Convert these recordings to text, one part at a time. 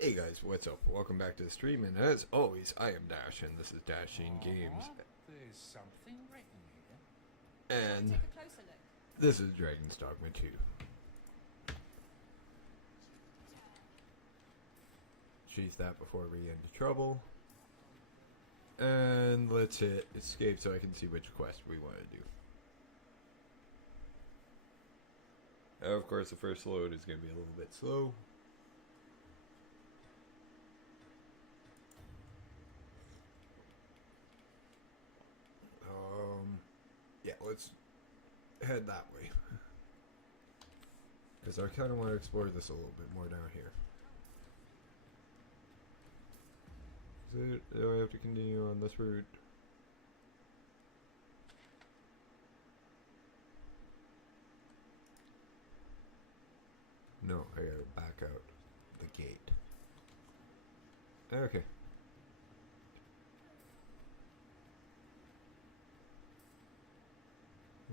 Hey guys, what's up? Welcome back to the stream, and as always, I am Dash, and this is Dashing Games. There's something written here. And Take a closer look. this is Dragons Dogma 2. Chase that before we get into trouble. And let's hit escape so I can see which quest we want to do. Of course, the first load is going to be a little bit slow. Yeah, let's head that way. Because I kind of want to explore this a little bit more down here. Do I have to continue on this route? No, I gotta back out the gate. Okay.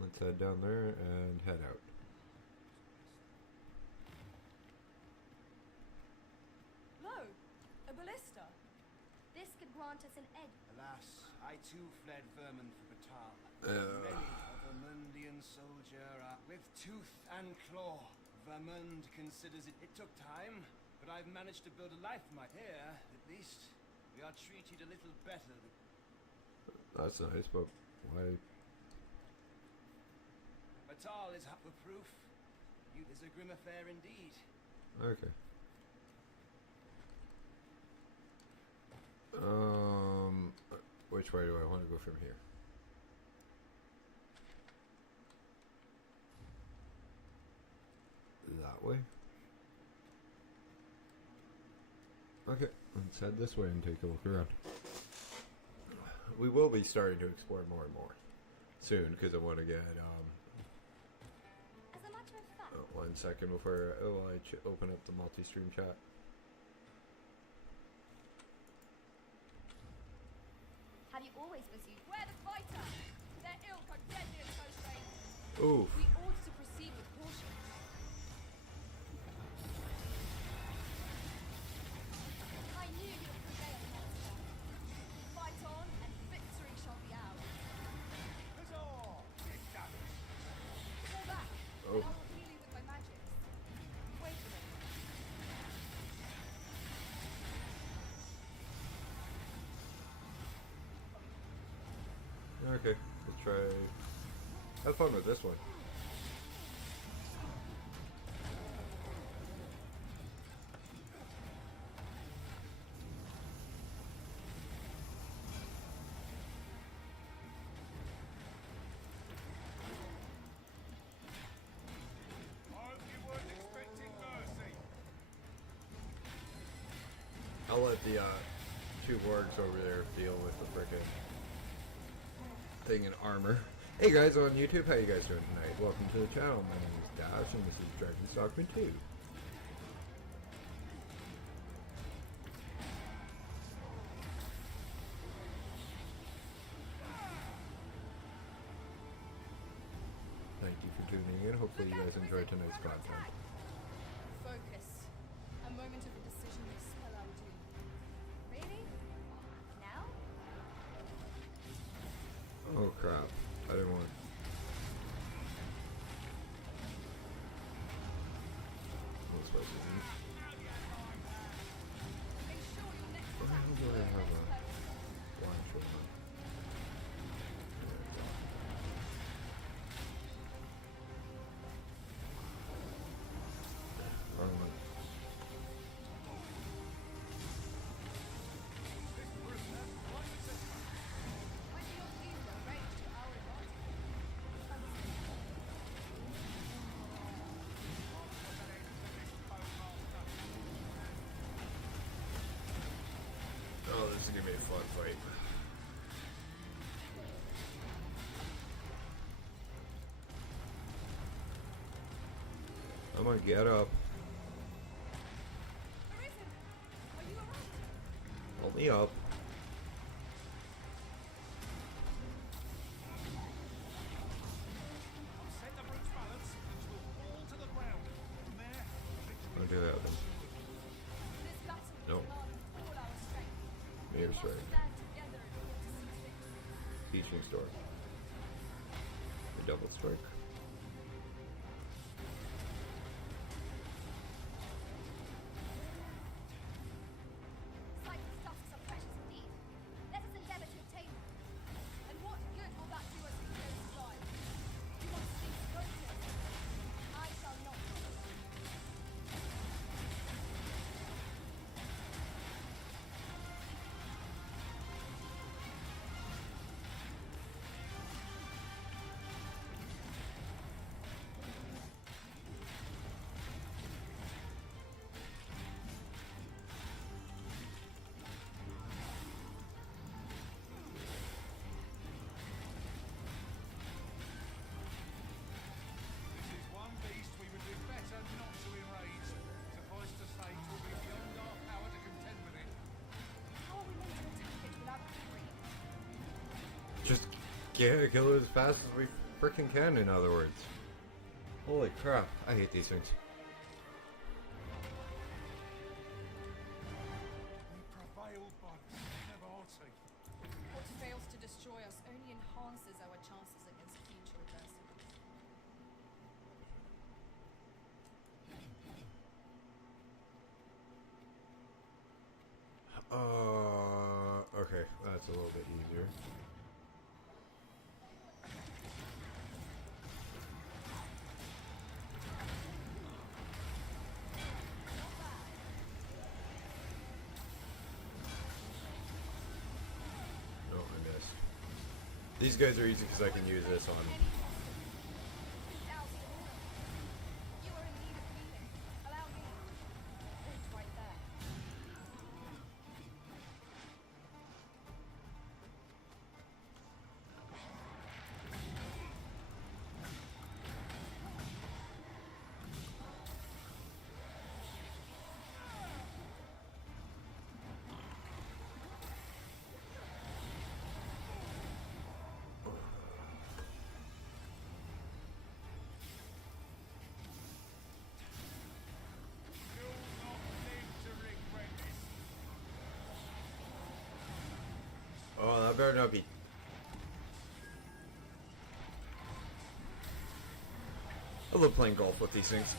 Let's head down there and head out. Lo, a ballista. This could grant us an edge. Alas, I too fled vermin for Batal. Many a Vermundian soldier with tooth and claw. Vermund considers it took time, but I've managed to build a life for my here, at least. We are treated a little better. That's nice, but why? Batal is up for proof. Youth is a grim affair indeed. Okay. Which way do I want to go from here? That way? Okay, let's head this way and take a look around. We will be starting to explore more and more soon, because I want to get, As a matter of fact, 1 second before I open up the multi-stream chat. have you always pursued? We're the fighter. Their ilk are deadly and close range. Oof. We ought to proceed with caution. I knew you would prevail, Monster. Fight on, and victory shall be ours. Fall back, Oh. and I will heal you with my magics. Wait a minute. Okay, let's try. Have fun with this one. I'll let the two wargs over there deal with the frickin' thing in armor. Hey guys on YouTube, how you guys doing tonight? Welcome to the channel. My name is Dash and this is Dragons Dogma 2. Thank you for tuning in. Hopefully you guys enjoyed tonight's content. Focus. A moment of indecision may spell our doom. Really? Now? Oh crap. I didn't want. What's supposed to be? Ensure your next Where the attack hell do I have a one shot? Wrong one. When your teams are ranged to our advantage. Oh, this is gonna be a fun fight. I'm gonna get up. Arisen! Are you alright? Hold me up. Set the brute's balance, which will fall to the ground. From there, victory. Okay, that happens. This battle Fire Strike. Stand together in order to see victory. Teaching Storm. A double strike. Cycle stuffs are precious indeed. Let us endeavor to obtain them. And what good will that do us if we don't survive? You want to see scourges? I shall not follow. This is one beast we would do better not to erase. Suffice to say, it will be beyond our power to contend with it. How are we meant to attack it without fury? Just kill it as fast as we freaking can, in other words. Holy crap, I hate these things. We prevailed by the skin of our teeth. What fails to destroy us only enhances our chances against future adversities. Okay, that's a little bit easier. No, I missed. These guys are easy because I can use this on. You are in need of healing. Allow me. Wait right there. You'll not live to regret this. Oh, that better not be. I love playing golf with these things.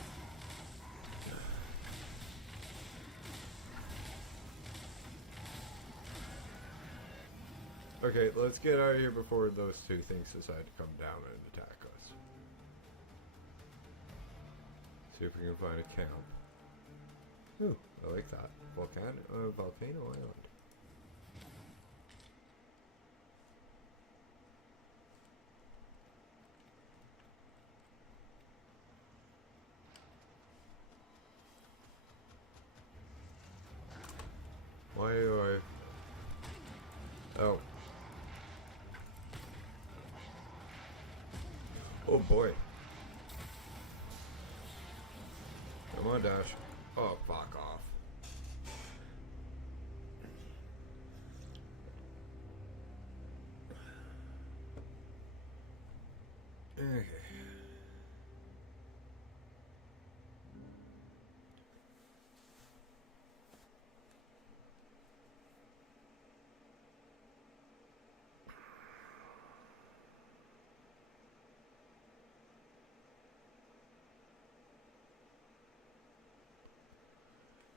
Okay, let's get out of here before those two things decide to come down and attack us. See if we can find a camp. Ooh, I like that. Volcano Island. Why do I... Oh. Oh boy. Come on, Dash. Oh, fuck off. Okay.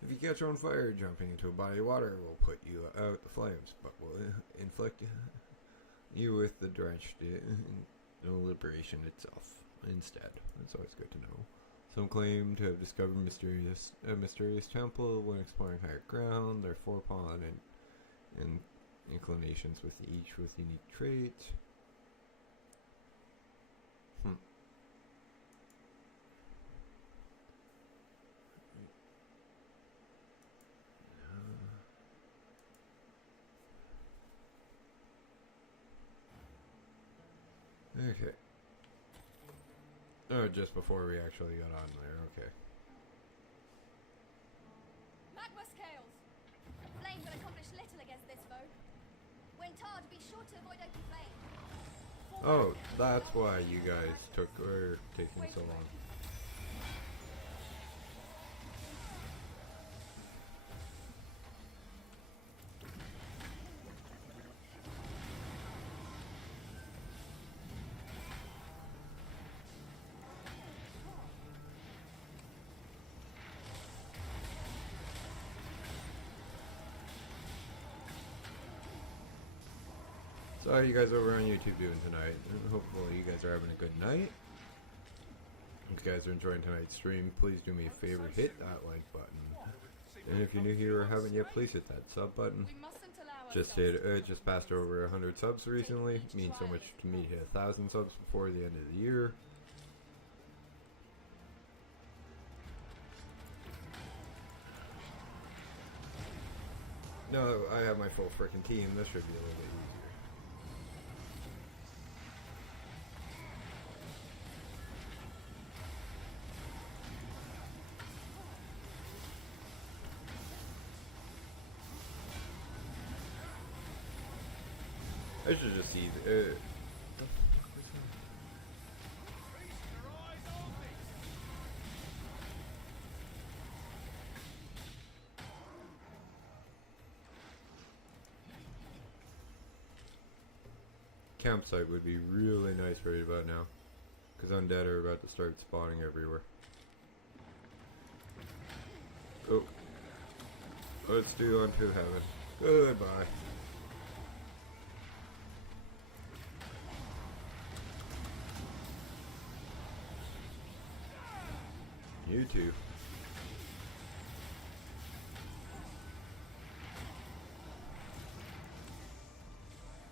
If you catch on fire, jumping into a body of water will put you out the flames, but will inflict you with the drenched liberation itself instead. That's always good to know. Some claim to have discovered a mysterious temple when exploring higher ground. Their forepawn and inclinations with each with unique traits. Okay. Oh, just before we actually got on there, okay. Magma scales! Flame will accomplish little against this foe. When tarred, be sure to avoid open flame. Oh, that's why you guys were taking so long. How are you guys over on YouTube doing tonight? Hopefully you guys are having a good night. If you guys are enjoying tonight's stream, please do me a favor, hit that like button. And if you're new here or haven't yet, please hit that sub button. We mustn't allow Just passed over 100 subs recently. It means so much to me to hit 1,000 subs before the end of the year. No, I have my full freaking team. This should be a little bit easier. I should just see the fuck was that? Campsite would be really nice right about now, because undead are about to start spawning everywhere. Oh, let's do unto heaven. Goodbye. You too.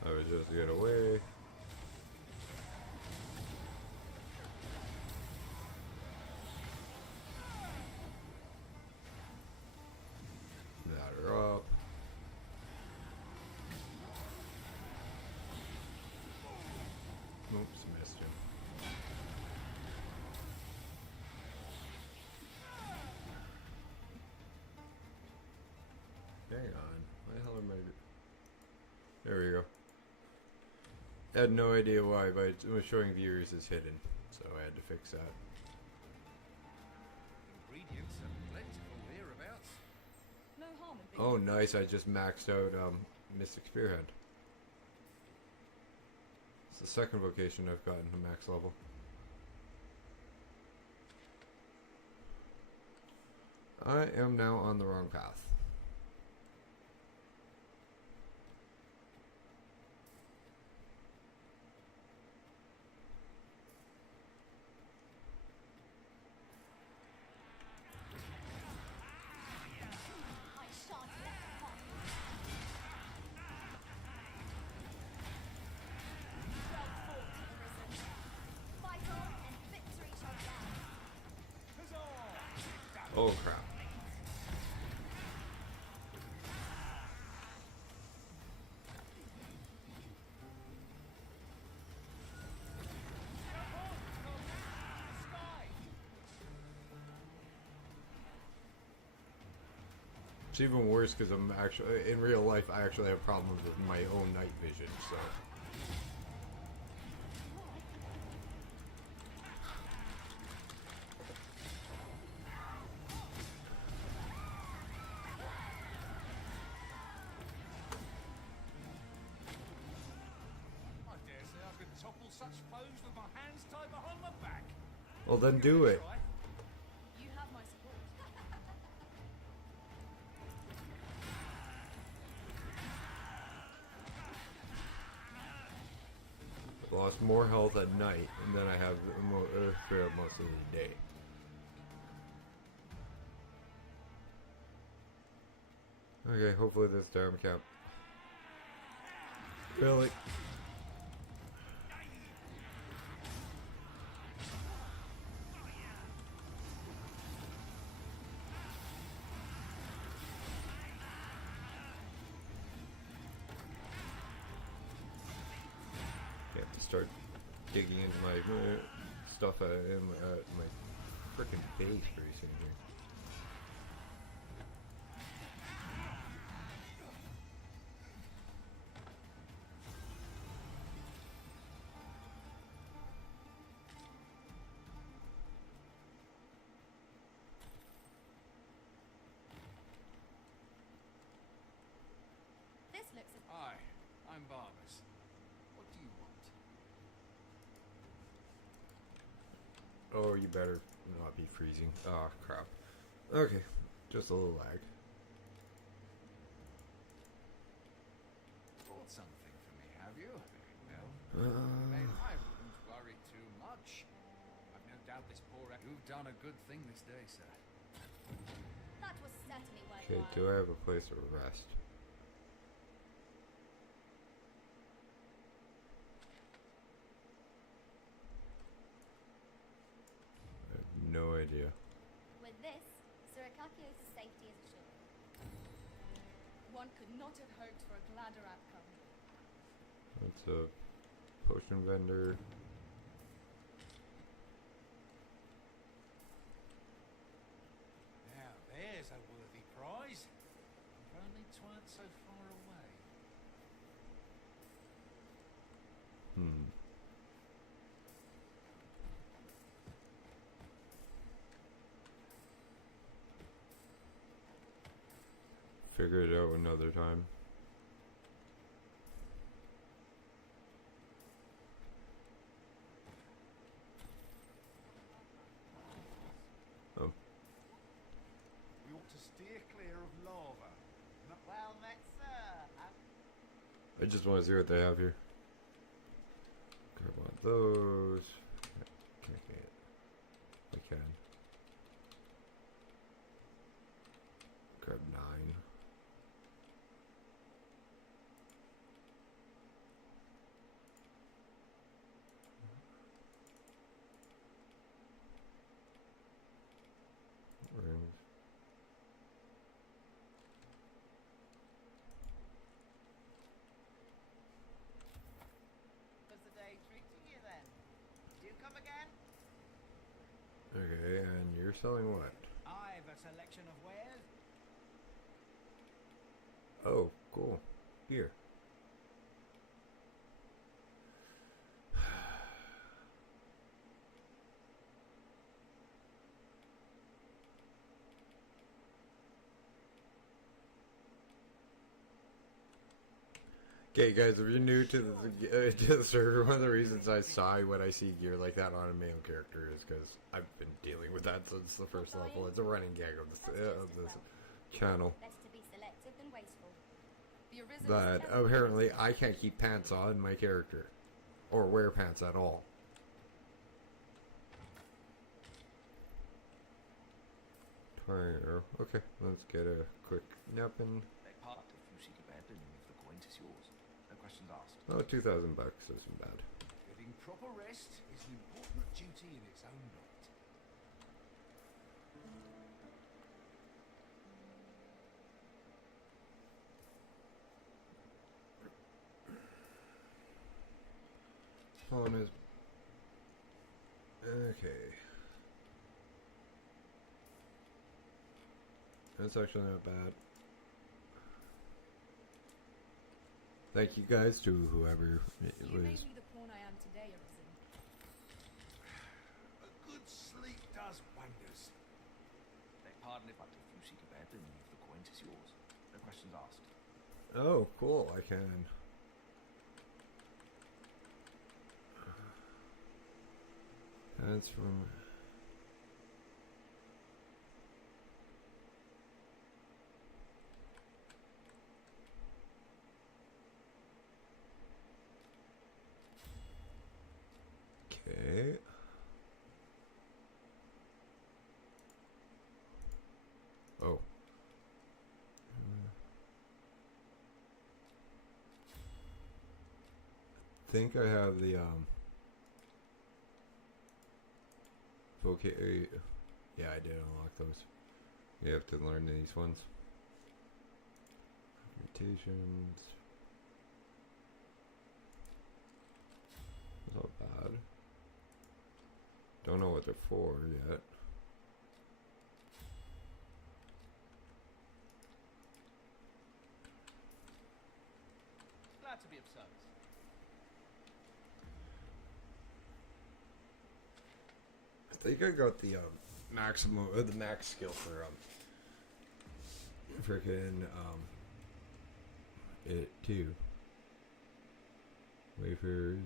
I would just get away. Ladder up. Oops, missed him. Hang on. Why the hell am I... There we go. I had no idea why, but it was showing viewers as hidden, so I had to fix that. Ingredients are plentiful hereabouts. No harm in being Oh, nice! I just maxed out Mystic Spearhead. It's the second vocation I've gotten to max level. I am now on the wrong path. I shan't let them harm you. Well fought, Risen. Fight on, and victory shall be ours. Oh crap. It's even worse because I'm actually, in real life, I actually have problems with my own night vision, so. I dare say I could topple such foes with my hands tied behind my back. Well, then do it. Try. You have my support. I lost more health at night, and then I have throughout most of the day. Okay, hopefully this damn camp. Really? I have to start digging into my stuff in my frickin' base pretty soon here. This looks as Hi, I'm Barbers. What do you want? Oh, you better not be freezing. Oh, crap. Okay, just a little lag. Bought something for me, have you? I wouldn't worry too much. I've no doubt this poor... You've done a good thing this day, sir. That was certainly Okay, worthwhile. do I have a place of rest? I have no idea. With this, Sir Akakio's safety is assured. One could not have hoped for a gladder outcome. That's a potion vendor. Now, there's a worthy prize. If only 'tweren't so far away. Figure it out another time. Oh, We ought to steer clear of lava. Well met, sir. I just want to see what they have here. Grab one of those. Can I get it? I can. Grab 9. Rings. Was the day treating you then? Do you come again? Okay, and you're selling what? I've a selection of wares. Oh, cool. Here. Okay, guys, if you're new to the server, one of the reasons I sigh when I see gear like that on a male character is because I've been dealing with that since the first level. It's a running gag of this channel. Better to be selective than wasteful. The arisen That apparently I can't keep pants on my character, or wear pants at all. Okay, let's get a quick nap in. They part if you seek a bed and if the coin is yours. No questions asked. Oh, $2,000 isn't bad. Getting proper rest is an important duty in its own right. On his. Okay. That's actually not bad. Thank you guys to whoever it You made was. me the pawn I am today, Arisen. A good sleep does wonders. They pardon if but if you seek a bed and if the coin is yours. No questions asked. Oh, cool. I can. That's from. Okay. Oh. I think I have the okay. Yeah, I did unlock those. You have to learn these ones. Mutations. That's not bad. Don't know what they're for yet. Glad to be of service. I think I got the maximum, the max skill for freaking it too. Wafers.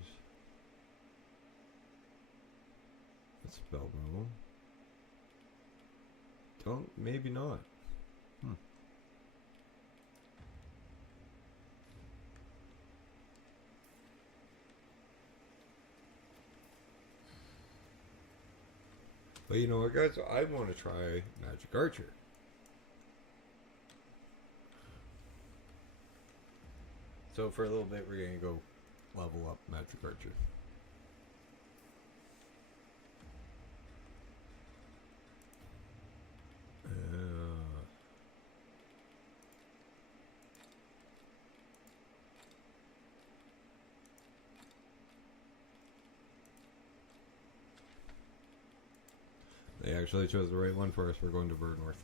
That's spell roll. Don't, maybe not. But you know what, guys? I want to try Magic Archer. So for a little bit, we're going to go level up Magic Archer. They actually chose the right one for us. We're going to Bird North.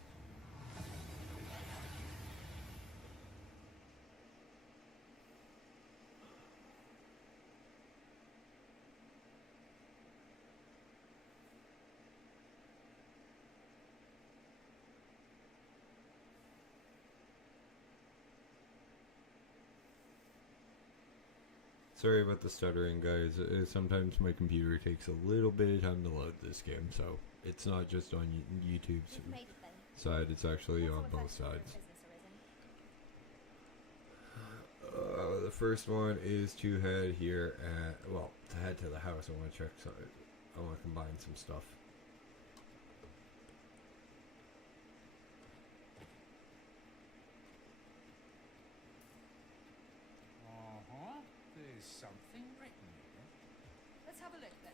Sorry about the stuttering, guys. Sometimes my computer takes a little bit of time to load this game, so it's not just on YouTube's You've made it then. side, it's actually What on sort of both first order of sides. business arisen? The first one is to head here at, well, to head to the house. I want to check, so I want to combine some stuff. There's something written here. Let's have a look then.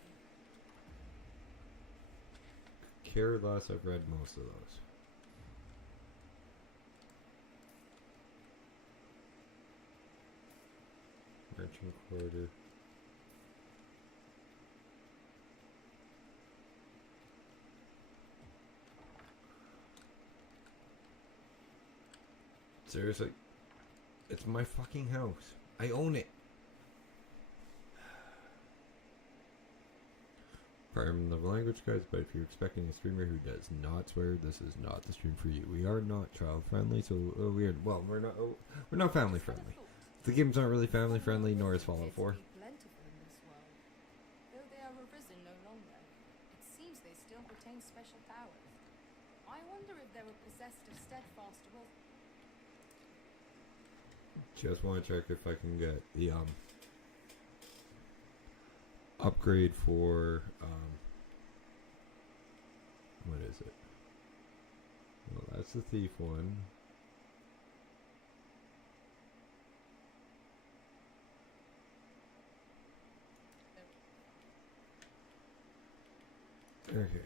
Care less, I've read most of those. Merchant quarter. Seriously? It's my fucking house. I own it. Pardon the language, guys, but if you're expecting a streamer who does not swear, this is not the stream for you. We are not child friendly, so we're not family friendly. The games aren't really family friendly, nor is Fallout 4. Plentiful in this world. Though they are arisen no longer, it seems they still retain special powers. I wonder if they were possessed of steadfast will. Just want to check if I can get the upgrade for what is it? Well, that's the thief one. Okay.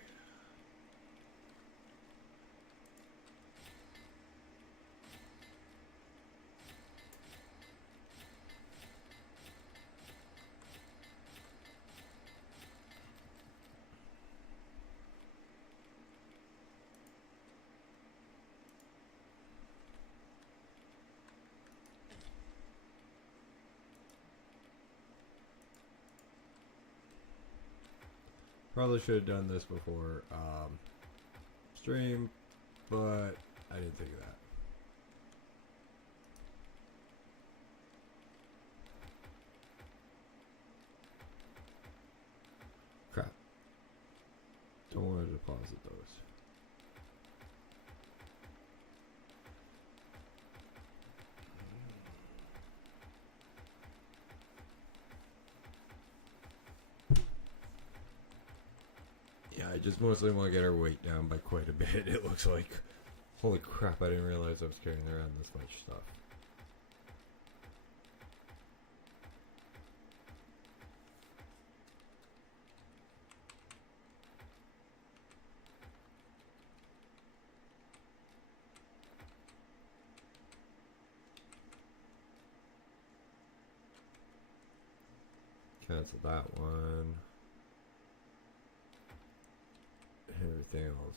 Probably should have done this before stream, but I didn't think of that. Crap. Don't want to deposit those. Yeah, I just mostly want to get our weight down by quite a bit, it looks like. Holy crap, I didn't realize I was carrying around this much stuff. Cancel that one. Everything else.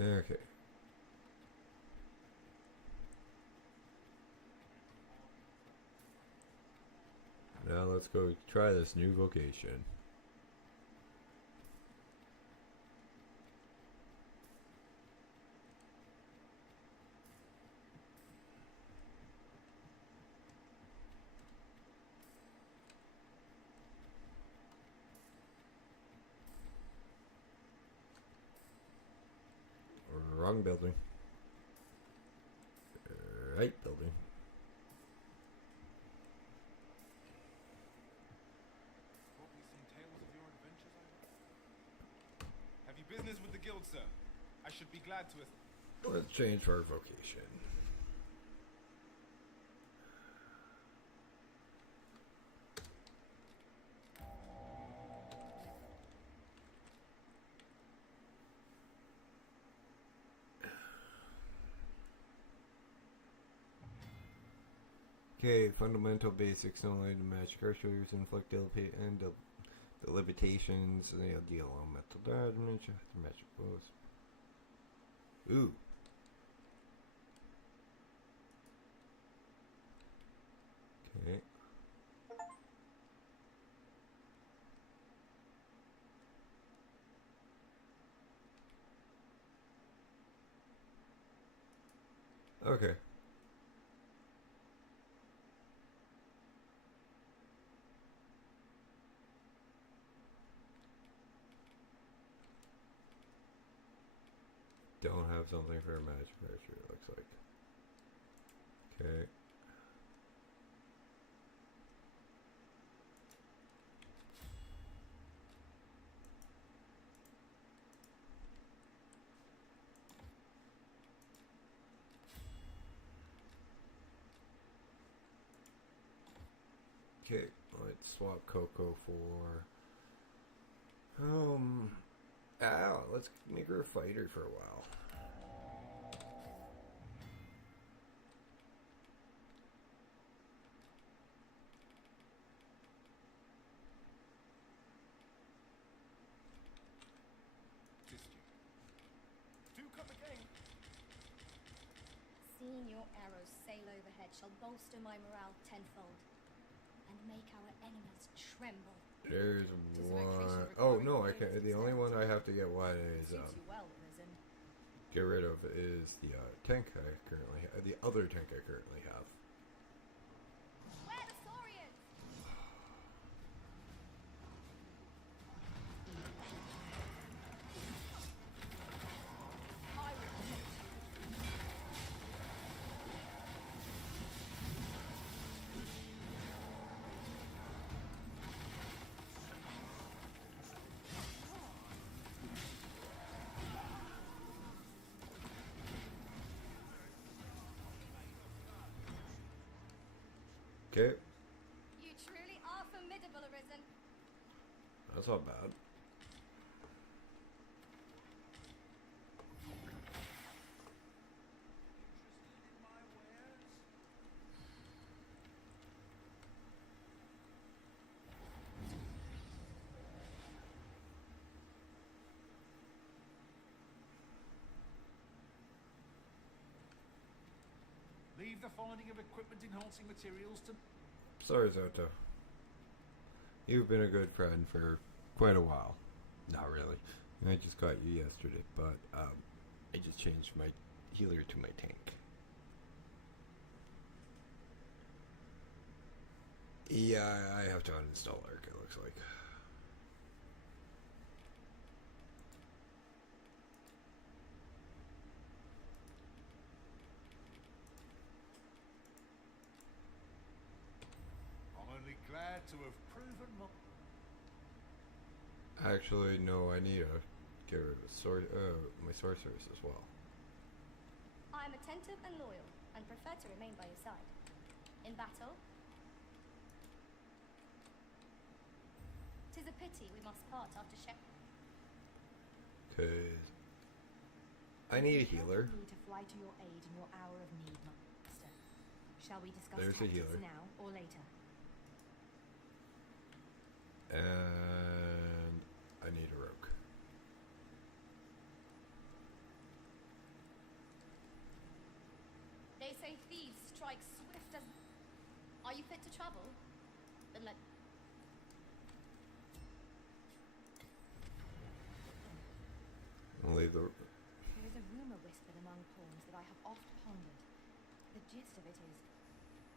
Okay. Now let's go try this new vocation. Wrong building. Alright, building. What we sing tales of your adventures, I hope? Have you business with the guild, sir? I should be glad to. Let's change our vocation. Okay, fundamental basics only to match cursors, inflict and the limitations, and they'll deal elemental damage, to match both. Ooh. Okay. Okay. Don't have something for a magic pressure, it looks like. Okay. Okay, let's swap Coco for let's make her a fighter for a while. Do come again. Seeing your arrows sail overhead shall bolster my morale tenfold, and make our enemies tremble. There's Tis a one. vocation Oh requiring no, I great can't. The only one I have to get one is Suits you well, Risen. get rid of is the tank I currently have. The other tank I currently have. Where the Saurians? I will protect you. Okay, You truly are formidable, Arisen. that's not bad. Leave the finding of equipment enhancing materials to. Sorry, Zoto. You've been a good friend for quite a while. Not really. I just got you yesterday, but I just changed my healer to my tank. Yeah, I have to uninstall Arc, it looks like. I'm only glad to have proven my. Actually, no, I need to get rid of my sorceress as well. I am attentive and loyal, and prefer to remain by your side. In battle, 'tis a pity we must part after Cause I need a healer. Me to fly to your aid in your hour of need, Master. Shall we discuss There's a tactics healer. now or later? And I need a rogue. They say thieves strike swift as. Are you fit to travel? Then let. I'll leave the. There is a rumor whispered among pawns that I have oft pondered. The gist of it is,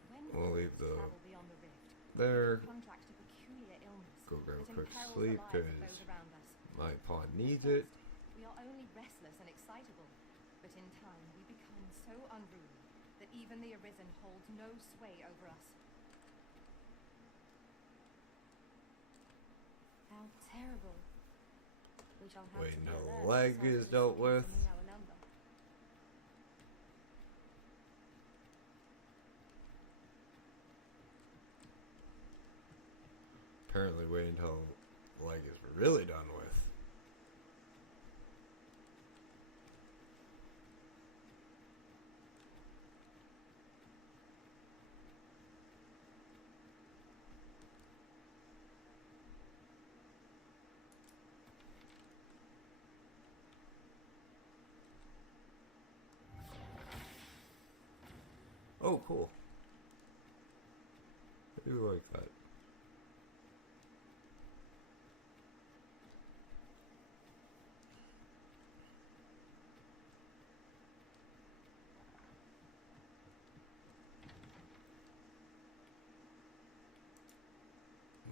when We'll leave pawns the- travel beyond the rift, There. they contract a peculiar illness Go grab a that quick imperils sleep, the lives of 'cause those around us. My pawn At needs it. first, we are only restless and excitable, but in time we become so unruly that even the Arisen hold no sway over us. How terrible. We shall have Wait, to be no, alert leg to is the dealt sickness with. in our number. Apparently wait until leg is really done with. Oh, cool. I do like that.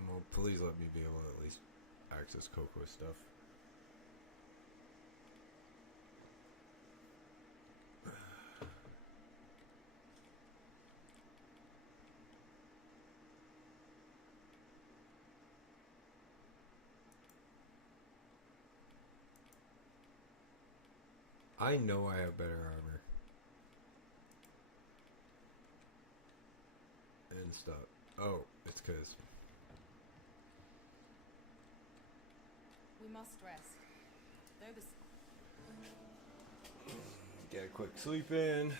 Well, please let me be able to at least access Coco stuff. I know I have better armor. And stuff. Oh, it's because We must rest. Though the get a quick sleep in.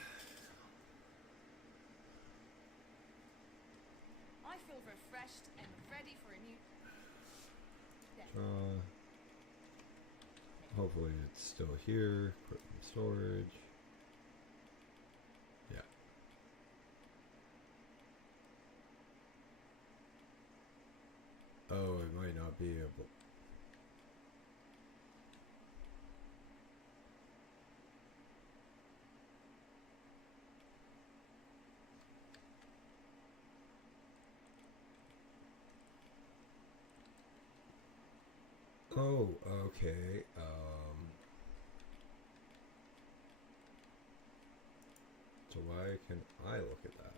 I feel refreshed and ready for a new day. Hopefully it's still here. Put in storage. Yeah. Oh, it might not be able. Oh, okay. So why can I look at that?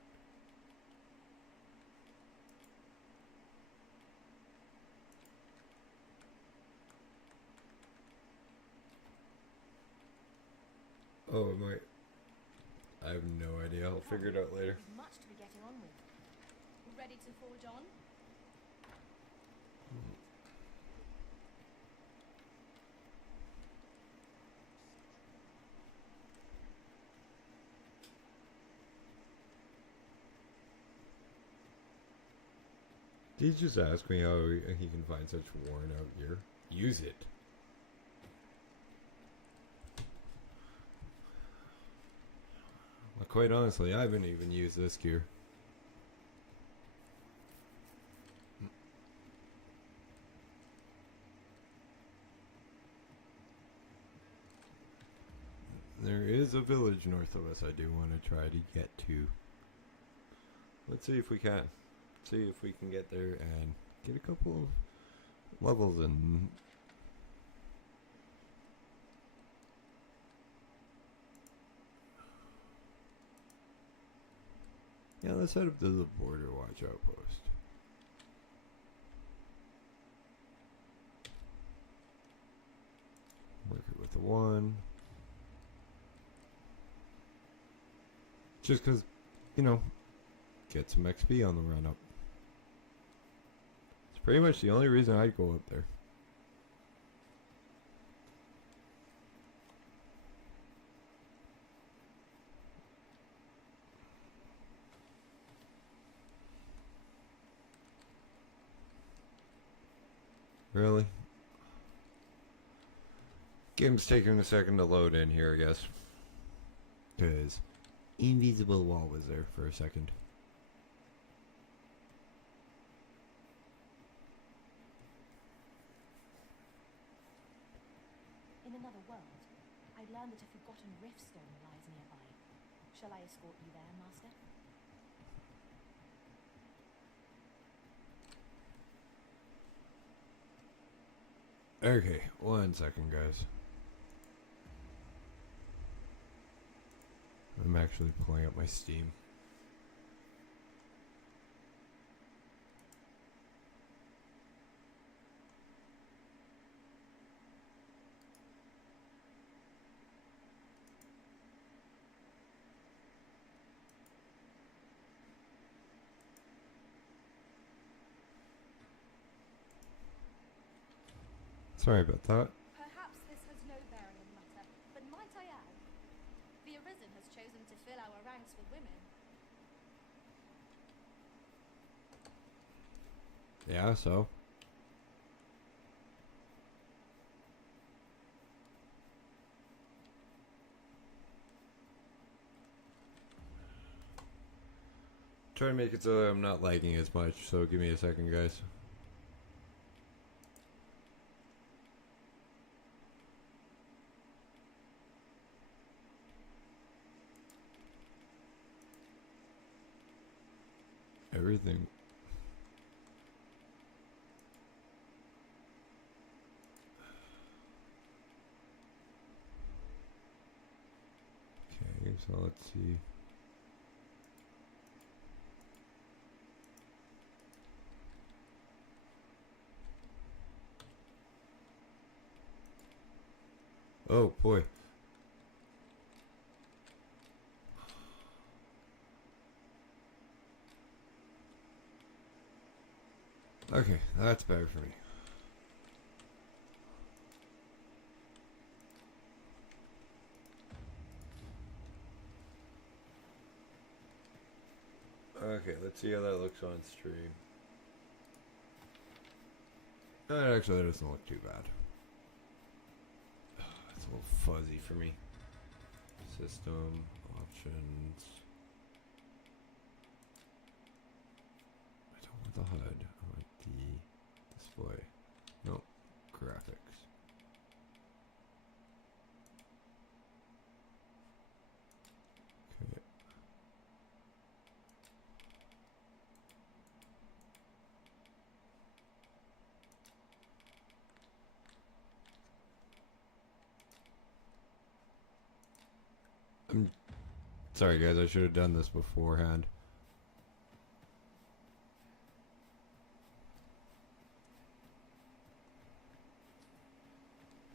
Oh, it might. I have no idea. I'll figure it out later. There's much to be getting on with. Ready to forge on? Did he just ask me how he can find such worn out gear? Use it. Well, quite honestly, I haven't even used this gear. There is a village north of us I do want to try to get to. Let's see if we can. See if we can get there and get a couple of levels in. Yeah, let's head up to the border watch outpost. Work it with the one. Just because, you know, get some XP on the run up. It's pretty much the only reason I'd go up there. Really? Game's taking a second to load in here, I guess. Because invisible wall was there for a second. In another world, I learned that a forgotten riftstone lies nearby. Shall I escort you there, Master? Okay, 1 second, guys. I'm actually pulling up my Steam. Sorry about that. Perhaps this has no bearing on the matter, but might I add, the Arisen has chosen to fill our ranks with women. Yeah, so. Try to make it so that I'm not lagging as much, so give me a second, guys. Everything. Okay, so let's see. Oh boy. Okay, that's better for me. Okay, let's see how that looks on stream. Actually, that doesn't look too bad. It's a little fuzzy for me. System, options. I don't want the HUD. I want the display. Nope. Graphics. Okay. I'm sorry, guys. I should have done this beforehand.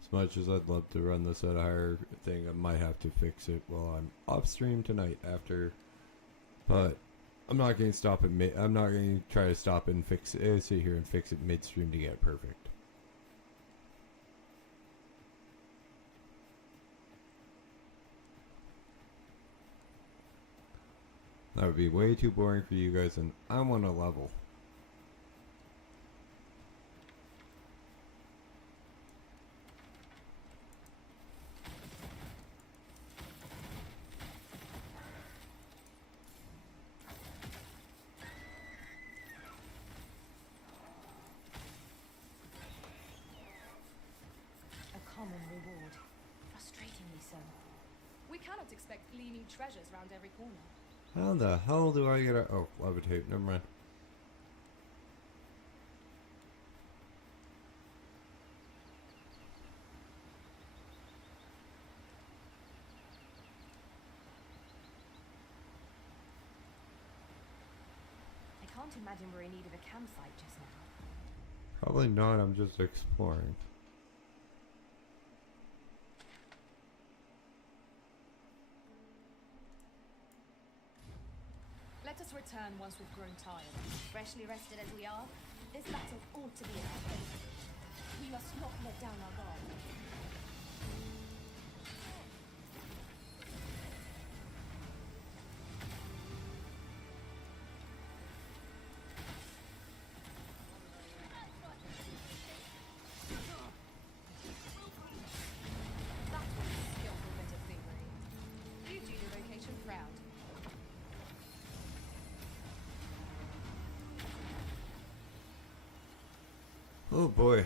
As much as I'd love to run this at a higher thing, I might have to fix it while I'm off stream tonight after. But I'm not going to stop it. I'm not going to try to stop and fix it. Sit here and fix it midstream to get it perfect. That would be way too boring for you guys, and I'm on a level. A common reward. Frustratingly so. We cannot expect gleaming treasures round every corner. How the hell do I get a... Oh, levitate. Never mind. I can't imagine we're in need of a campsite just now. Probably not. I'm just exploring. Let us return once we've grown tired. Freshly rested as we are, this battle ought to be in our favor. We must not let down our guard. That was a skillful bit of thievery. You do the vocation proud. Oh boy.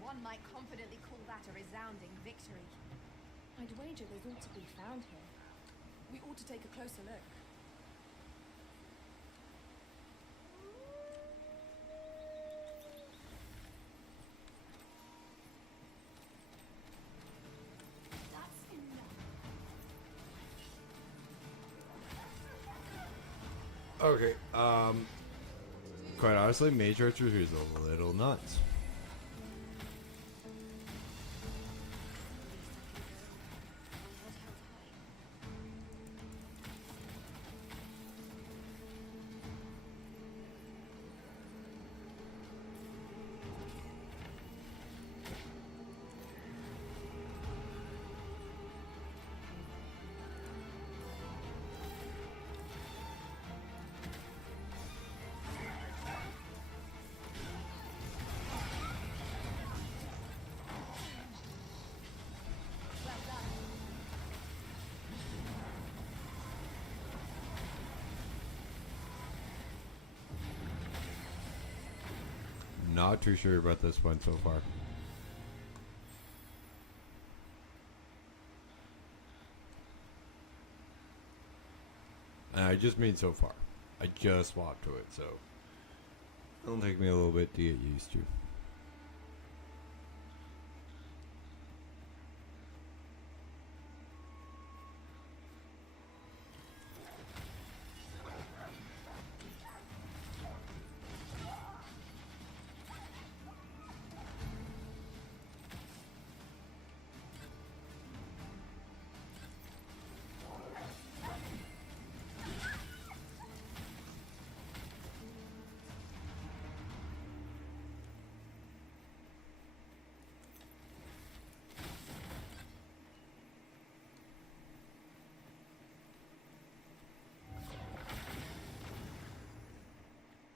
One might confidently call that a resounding victory. I'd wager there's ought to be found here. We ought to take a closer look. Okay, quite honestly, Mage Archery is a little nuts. Not too sure about this one so far. And I just mean so far. I just swapped to it, so it'll take me a little bit to get used to.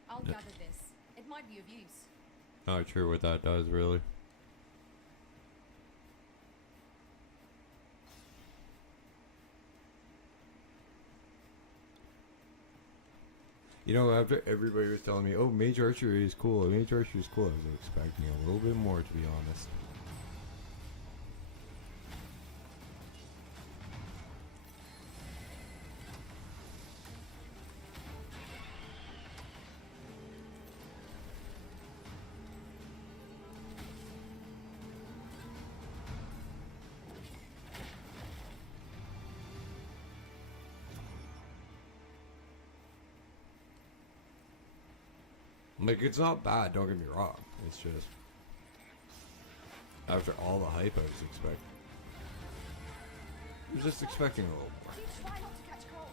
I'll gather this. It might be of use. Not sure what that does really. You know, after everybody was telling me, oh, Mage Archery is cool, Mage Archery is cool, I was expecting a little bit more, to be honest. Like, it's not bad, don't get me wrong. It's just, after all the hype I was expecting, I was just expecting a little more. Do try not to catch cold.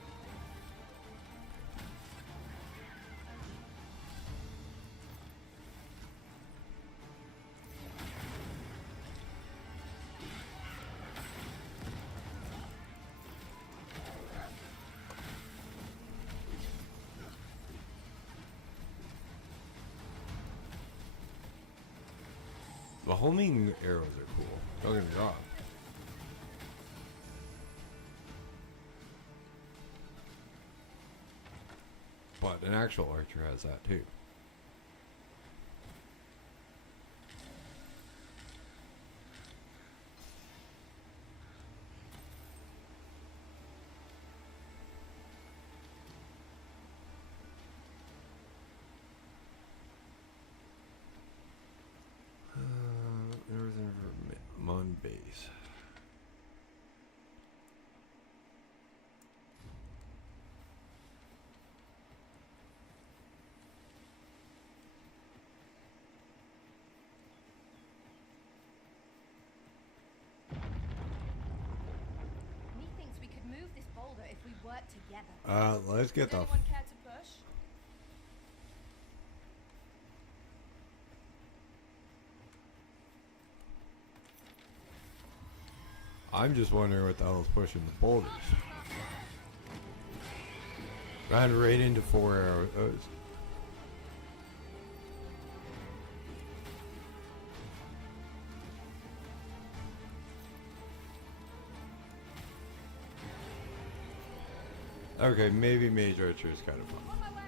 The homing arrows are cool, don't get me wrong. But an actual archer has that too. Northern Vermont base. Methinks we could move this boulder if we work together. Let's get Would the anyone care to push? I'm just wondering what the hell is pushing the boulders. Ran right into 4 arrows. Okay, maybe Mage Archer is kind of fun. On my way.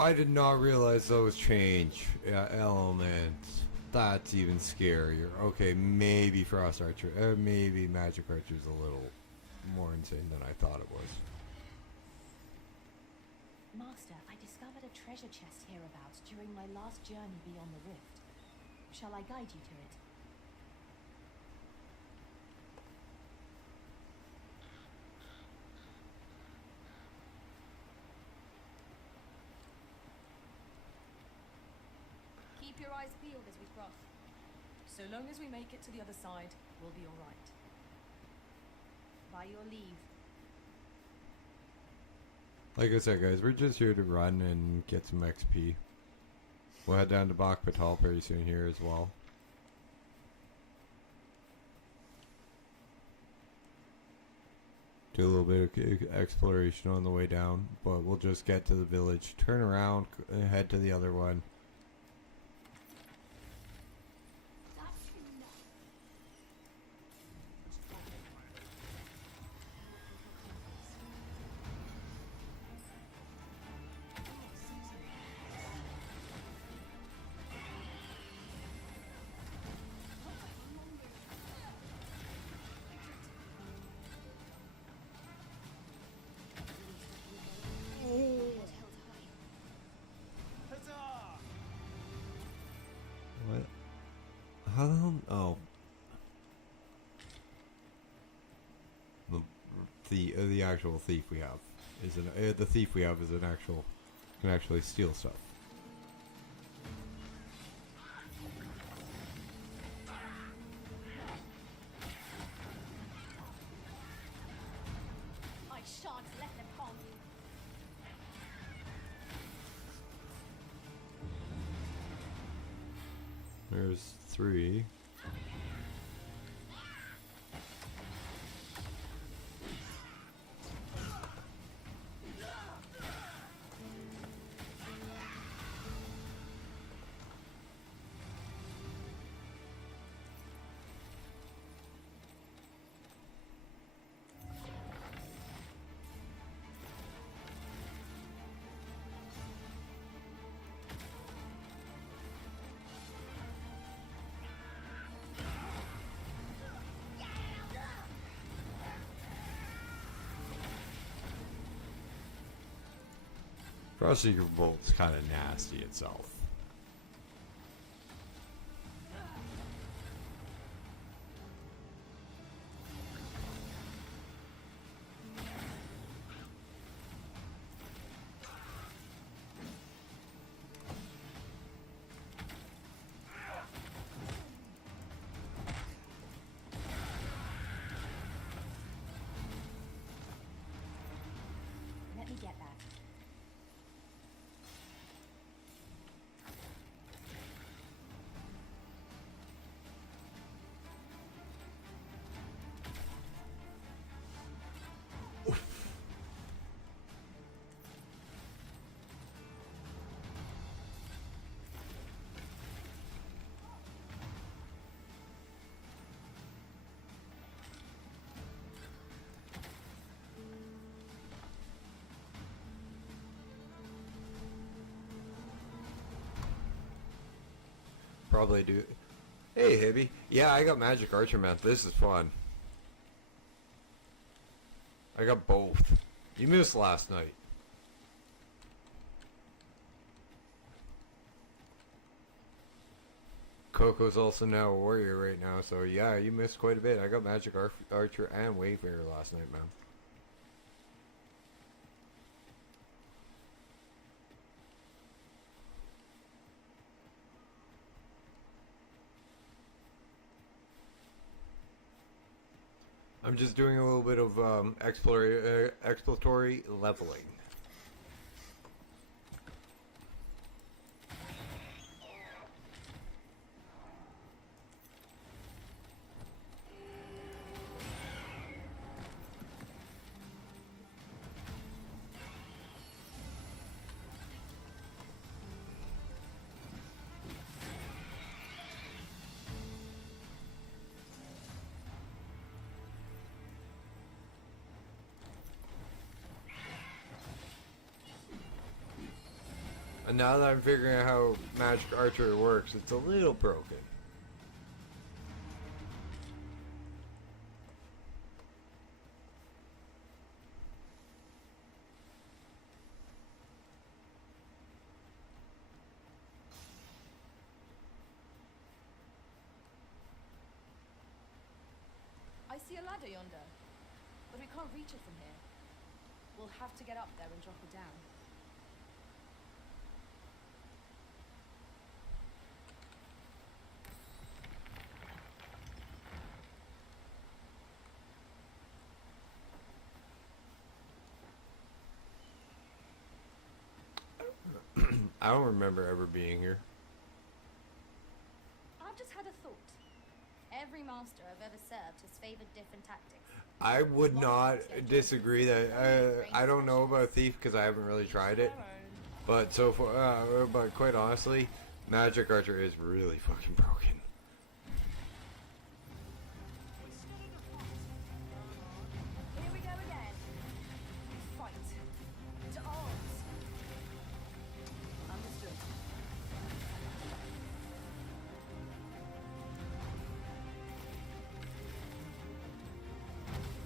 I did not realize those change elements. That's even scarier. Okay, maybe Frost Archer, maybe Magic Archer's a little more insane than I thought it was. Master, I discovered a treasure chest hereabouts during my last journey beyond the rift. Shall I guide you to it? Keep your eyes peeled as we cross. So long as we make it to the other side, we'll be all right. By your leave. Like I said, guys, we're just here to run and get some XP. We'll head down to Bak Batal pretty soon here as well. Do a little bit of exploration on the way down, but we'll just get to the village, turn around, head to the other one. What? How the hell? Oh. The actual thief we have is the thief we have is an actual can actually steal stuff. I shan't let them harm you. There's 3. Frostseeker Bolt's kind of nasty itself. Let me get that. Probably do. Hey, Hibby. Yeah, I got Magic Archer Mount. This is fun. I got both. You missed last night. Coco's also now a warrior right now, so yeah, you missed quite a bit. I got Magic Archer and Wayfarer last night, man. I'm just doing a little bit of exploratory leveling. And now that I'm figuring out how magic archery works, it's a little broken. I see a ladder yonder, but we can't reach it from here. We'll have to get up there and drop it down. I don't remember ever being here. I've just had a thought. Every master I've ever served has favored different tactics. I would not disagree that I don't know about Thief because I haven't really tried it, but so far, but quite honestly, Magic Archer is really fucking broken. Here we go again. Fight. To arms. Understood.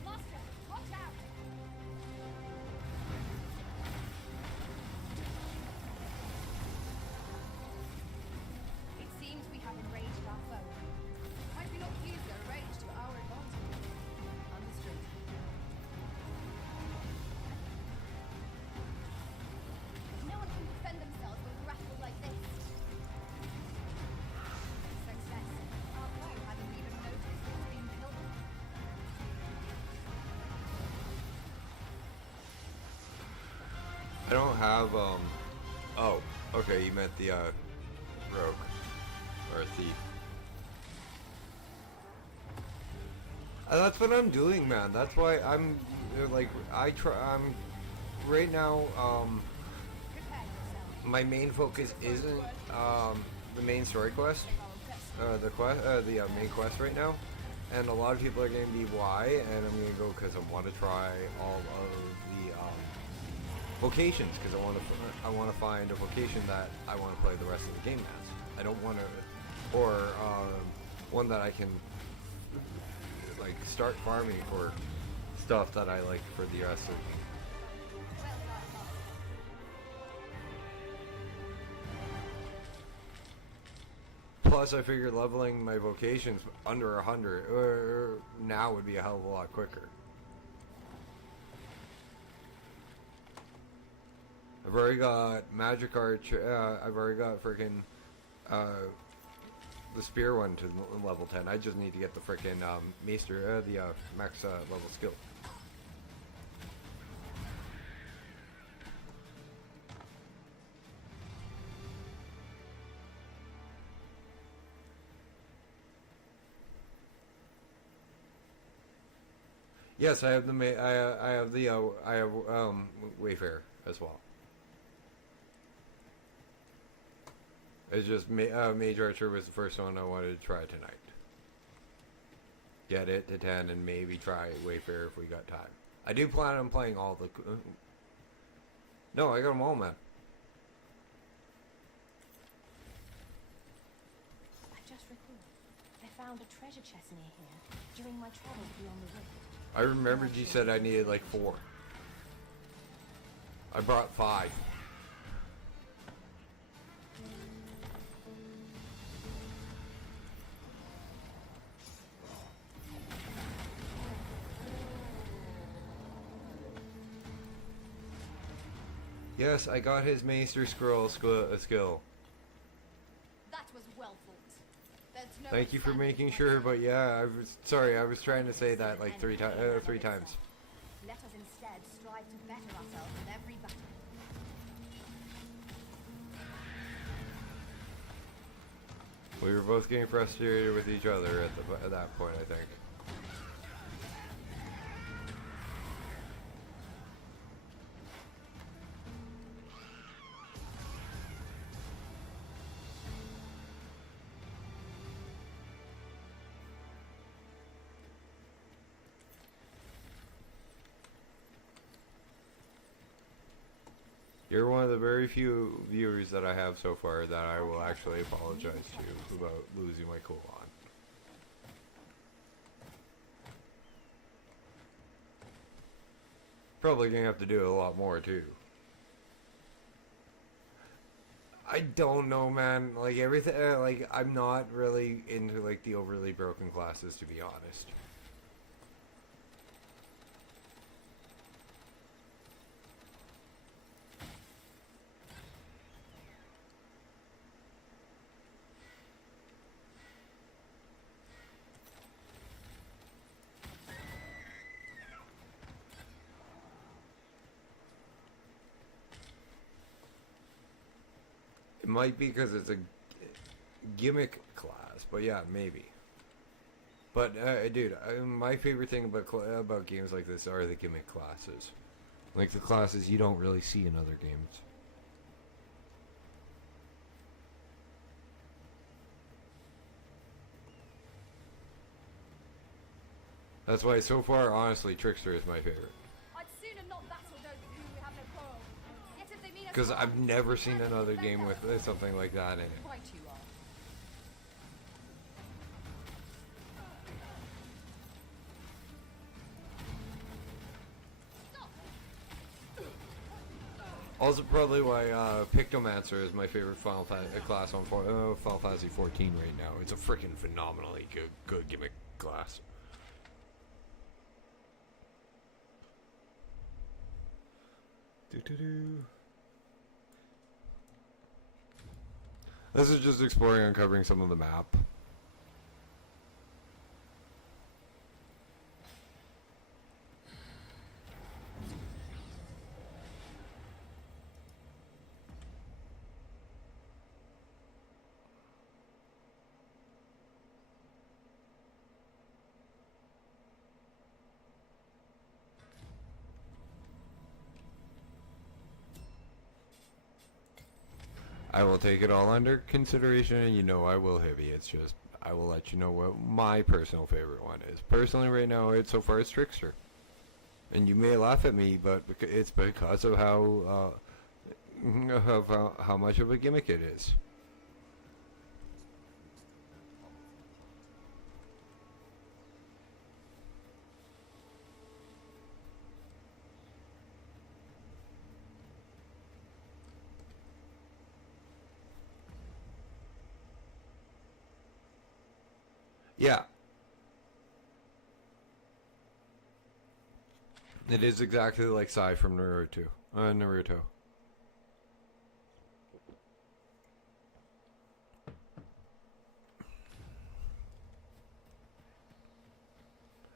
Master, watch out! It seems we have enraged our foe. Might we not use their rage to our advantage? Understood. No one can defend themselves with grapple like this. Success. Our foe hasn't even noticed it's been killed. I don't have oh, okay, you meant the rogue or thief. That's what I'm doing, man. That's why I'm like I'm right now Prepare yourself. my main focus isn't the main story quest, the main quest right now, and a lot of people are going to be why, and I'm going to go because I want to try all of the vocations because I want to find a vocation that I want to play the rest of the game as. I don't want to, or one that I can like start farming for stuff that I like for the rest of the game. Plus, I figured leveling my vocations under 100 now would be a hell of a lot quicker. I've already got Magic Arch. I've already got freaking the Spear one to level 10. I just need to get the freaking Maester, the max level skill. Yes, I have the I have Wayfarer as well. It's just Mage Archer was the first one I wanted to try tonight. Get it to 10 and maybe try Wayfarer if we got time. I do plan on playing all the. No, I got them all, man. I've just recalled. I found a treasure chest near here during my travels beyond the rift. I remembered you said I needed like 4. I brought 5. Yes, I got his Maester Scroll skill. That was well fought. There's no Thank you for standing making against sure, it. but yeah, I was sorry. I was trying to say that like 3 times. Let us instead strive to better ourselves with every battle. We were both getting frustrated with each other at that point, I think. You're one of the very few viewers that I have so far that I will actually apologize to about losing my cool on. Probably gonna have to do it a lot more too. I don't know, man. Like everything, like I'm not really into like the overly broken classes, to be honest. It might be because it's a gimmick class, but yeah, maybe. But dude, my favorite thing about games like this are the gimmick classes, like the classes you don't really see in other games. That's why so far, honestly, Trickster is my favorite. I'd sooner not battle those with whom we have no quarrel. Yet if they mean us Because harm, I've never seen another game with something like that in it. Right you are. Also, probably why Pictomancer is my favorite class on Final Fantasy 14 right now. It's a freaking phenomenally good gimmick class. This is just exploring and uncovering some of the map. I will take it all under consideration, and you know I will, Heavy. It's just, I will let you know what my personal favorite one is. Personally, right now, so far, it's Trickster. And you may laugh at me, but it's because of how much of a gimmick it is. Yeah. It is exactly like Sai from Naruto. Naruto.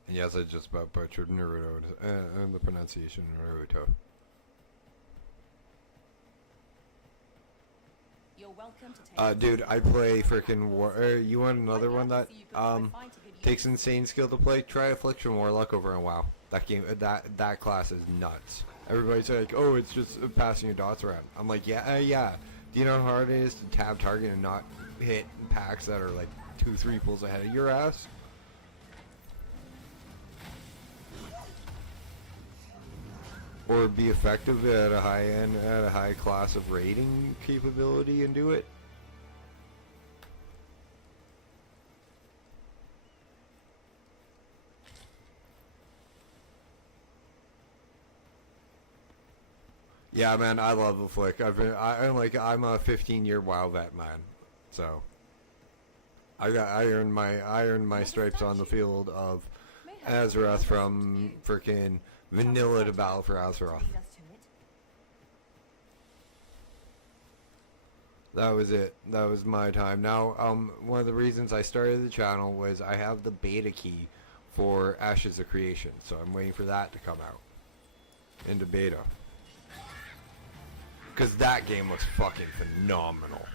And yes, I just about butchered Naruto and the pronunciation Naruto. You're welcome to take Dude, I play freaking War. You want another one that takes insane skill to play? Try Affliction Warlock over on WoW. That game, that class is nuts. Everybody's like, oh, it's just passing your dots around. I'm like, yeah. Do you know how hard it is to tab target and not hit packs that are like 2-3 pulls ahead of your ass? Or be effective at a high class of rating capability and do it? Yeah, man, I love the flick. I'm a 15-year WoW vet, man. So I earned my stripes on the field of Azeroth from freaking vanilla to battle for Azeroth. That was it. That was my time. Now, one of the reasons I started the channel was I have the beta key for Ashes of Creation, so I'm waiting for that to come out into beta. Because that game looks fucking phenomenal.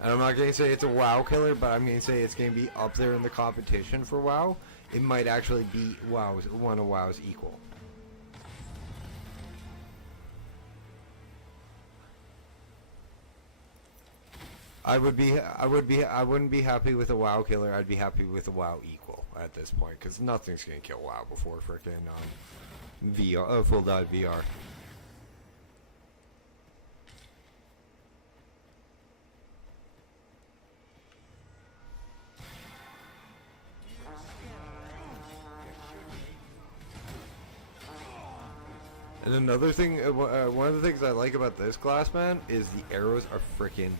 And I'm not going to say it's a WoW killer, but I'm going to say it's going to be up there in the competition for WoW. It might actually be one of WoW's equal. I wouldn't be happy with a WoW killer. I'd be happy with a WoW equal at this point, because nothing's going to kill WoW before freaking VR, full dot VR. And another thing, one of the things I like about this class, man, is the arrows are freaking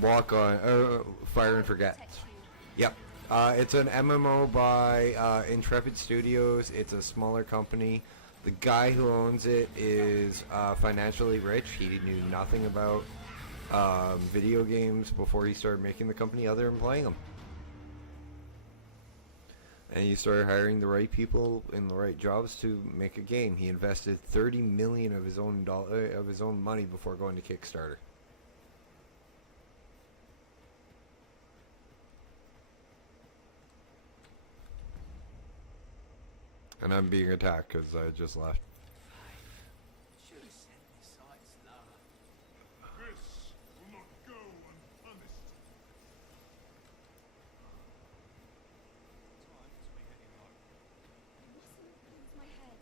walk on, fire and forget. Yep. It's an MMO by Intrepid Studios. It's a smaller company. The guy who owns it is financially rich. He knew nothing about video games before he started making the company other than playing them. And he started hiring the right people in the right jobs to make a game. He invested $30 million of his own money before going to Kickstarter. And I'm being attacked because I just left. Should have sent this sight slower. This will not go unpunished. Time to be heading home. Mustn't lose my head.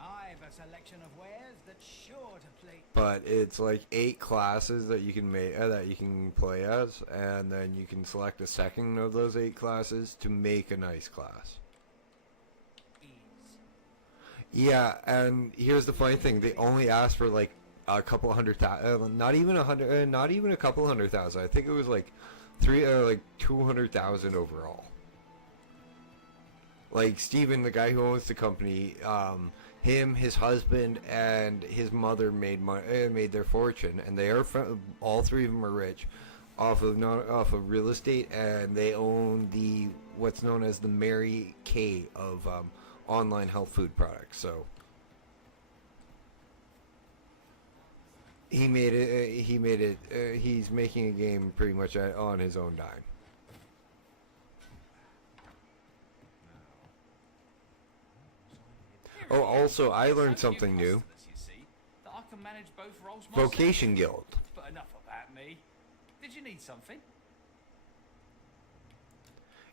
I've a selection of wares that's sure to please. But it's like 8 classes that you can make that you can play as, and then you can select a second of those 8 classes to make a nice class. Yeah, and here's the funny thing: they only asked for like a couple hundred thousand, not even a couple hundred thousand. I think it was like 200,000 overall. Like Steven, the guy who owns the company, him, his husband, and his mother made their fortune, and they are all 3 of them are rich off of real estate, and they own what's known as the Mary Kay of online health food products. So he made it. He's making a game pretty much on his own dime. Oh, also, I learned something new. Vocation Guild. But enough about me. Did you need something?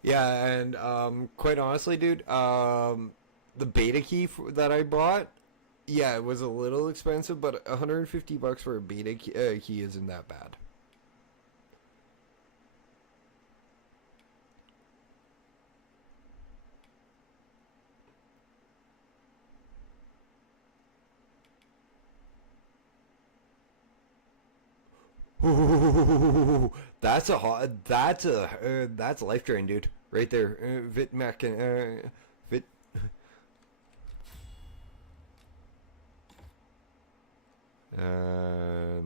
Yeah, and quite honestly, dude, the beta key that I bought, yeah, it was a little expensive, but $150 for a beta key isn't that bad. Ooh, that's a life drain, dude. Right there, Vit.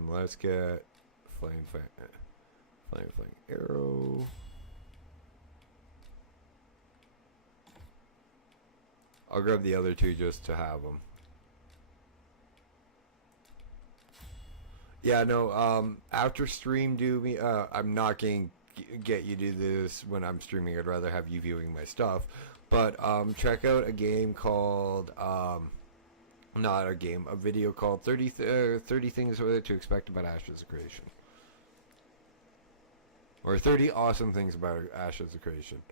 Let's get flame arrow. I'll grab the other 2 just to have them. Yeah, no, after stream, I'm not going to get you to do this when I'm streaming. I'd rather have you viewing my stuff. But check out a game called, not a game, a video called 30 Things to Expect About Ashes of Creation. Or 30 Awesome Things About Ashes of Creation.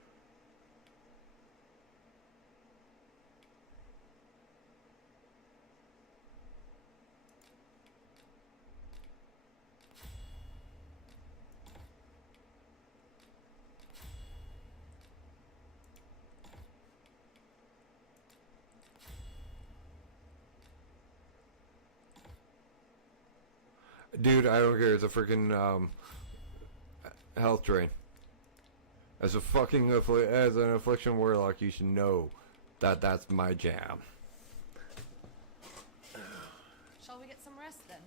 Dude, I don't care. It's a freaking health drain. As an affliction warlock, you should know that that's my jam. Shall we get some rest then?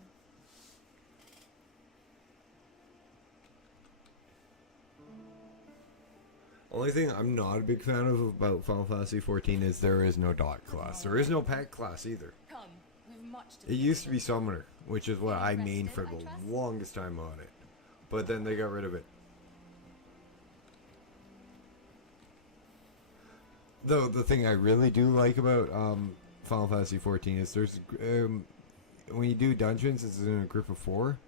Only thing I'm not a big fan of about Final Fantasy XIV is there is no dot class. There is no pack class either. Come, we've much to It used to be Summoner, which is what I mained for the longest time on it. But then they got rid of it. Though the thing I really do like about Final Fantasy XIV is there's when you do dungeons, it's in a group of 4,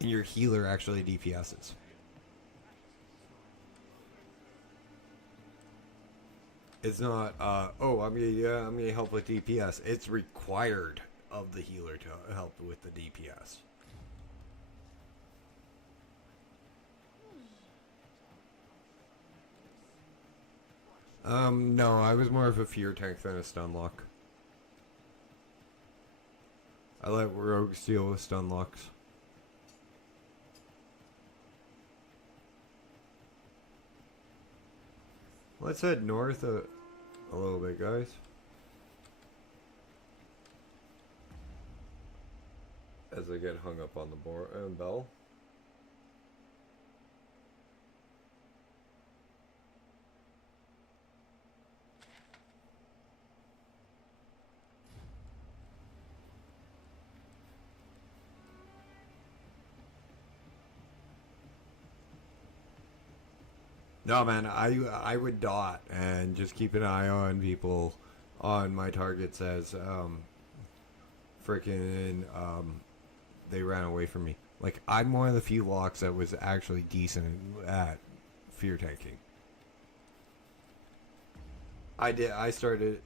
and your healer actually DPSs. It's not, oh, I'm gonna help with DPS. It's required of the healer to help with the DPS. No, I was more of a fear tank than a stun lock. I let rogues deal with stun locks. Let's head north a little bit, guys. As I get hung up on the bell. No, man, I would dot and just keep an eye on people on my targets as freaking they ran away from me. Like, I'm one of the few locks that was actually decent at fear tanking. I started.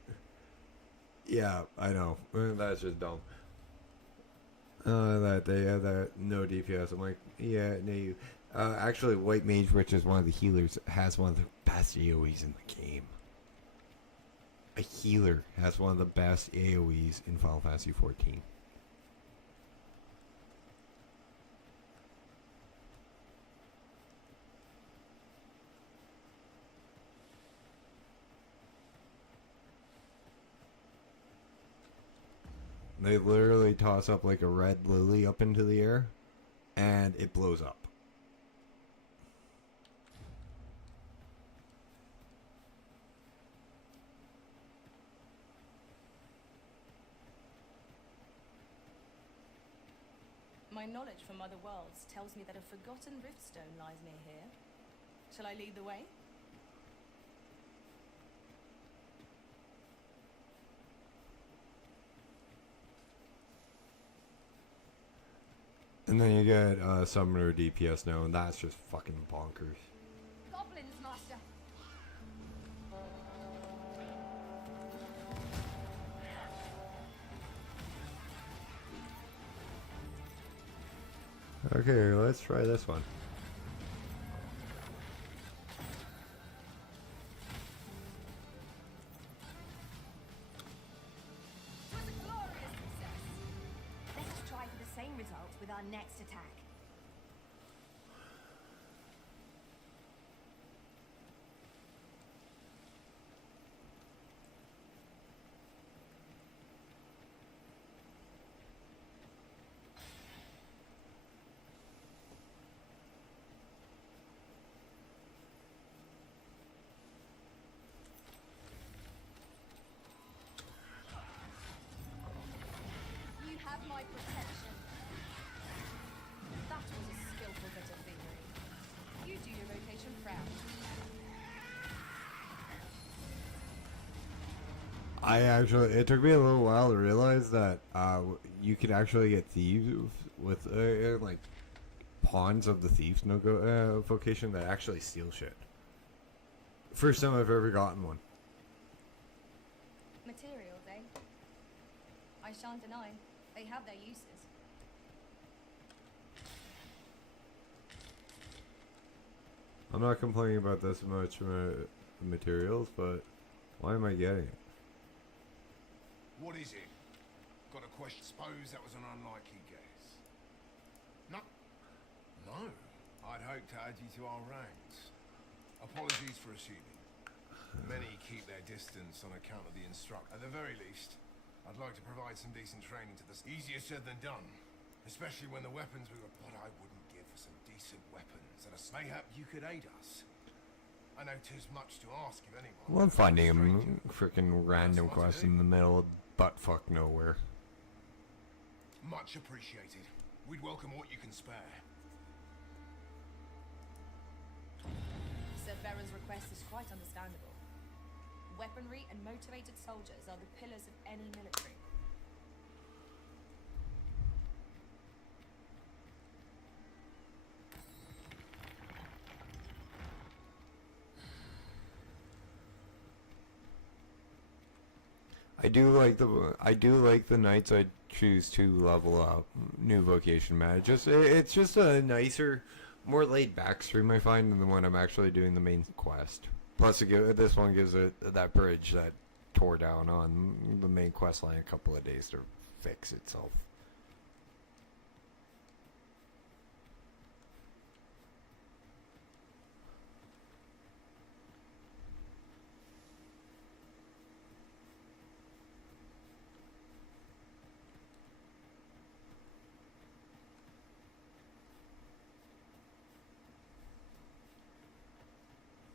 Yeah, I know. That's just dumb. That they have that no DPS. I'm like, yeah, no, you. Actually, White Mage, which is one of the healers, has one of the best AoEs in the game. A healer has one of the best AoEs in Final Fantasy XIV. They literally toss up like a red lily up into the air, and it blows up. My knowledge from other worlds tells me that a forgotten riftstone lies near here. Shall I lead the way? And then you get Summoner DPS now, and that's just fucking bonkers. Goblins, Master. Okay, let's try this one. It was a glorious success. Let us try for the same result with our next attack. You have my protection. That was a skillful bit of fingering. You do your vocation proud. It took me a little while to realize that you could actually get thieves with like pawns of the thieves vocation that actually steal shit. First time I've ever gotten one. Materials, eh? I shan't deny. They have their uses. I'm not complaining about this much materials, but why am I getting it? What is it? Got a question? Suppose that was an unlikely guess. No. No. I'd hoped to add you to our ranks. Apologies for assuming. Many keep their distance on account of the instructor. At the very least, I'd like to provide some decent training to the... Easier said than done. Especially when the weapons we were... What I wouldn't give for some decent weapons. And mayhap you could aid us. I know 'tis much to ask of anyone. Well, I'm finding a freaking random quest in the middle of buttfuck nowhere. Much appreciated. We'd welcome what you can spare. Sir Farah's request is quite understandable. Weaponry and motivated soldiers are the pillars of any military. I do like the knights I choose to level up. New vocation mat. It's just a nicer, more laid back stream I find than when I'm actually doing the main quest. Plus, this one gives it that bridge that tore down on the main quest line a couple of days to fix itself.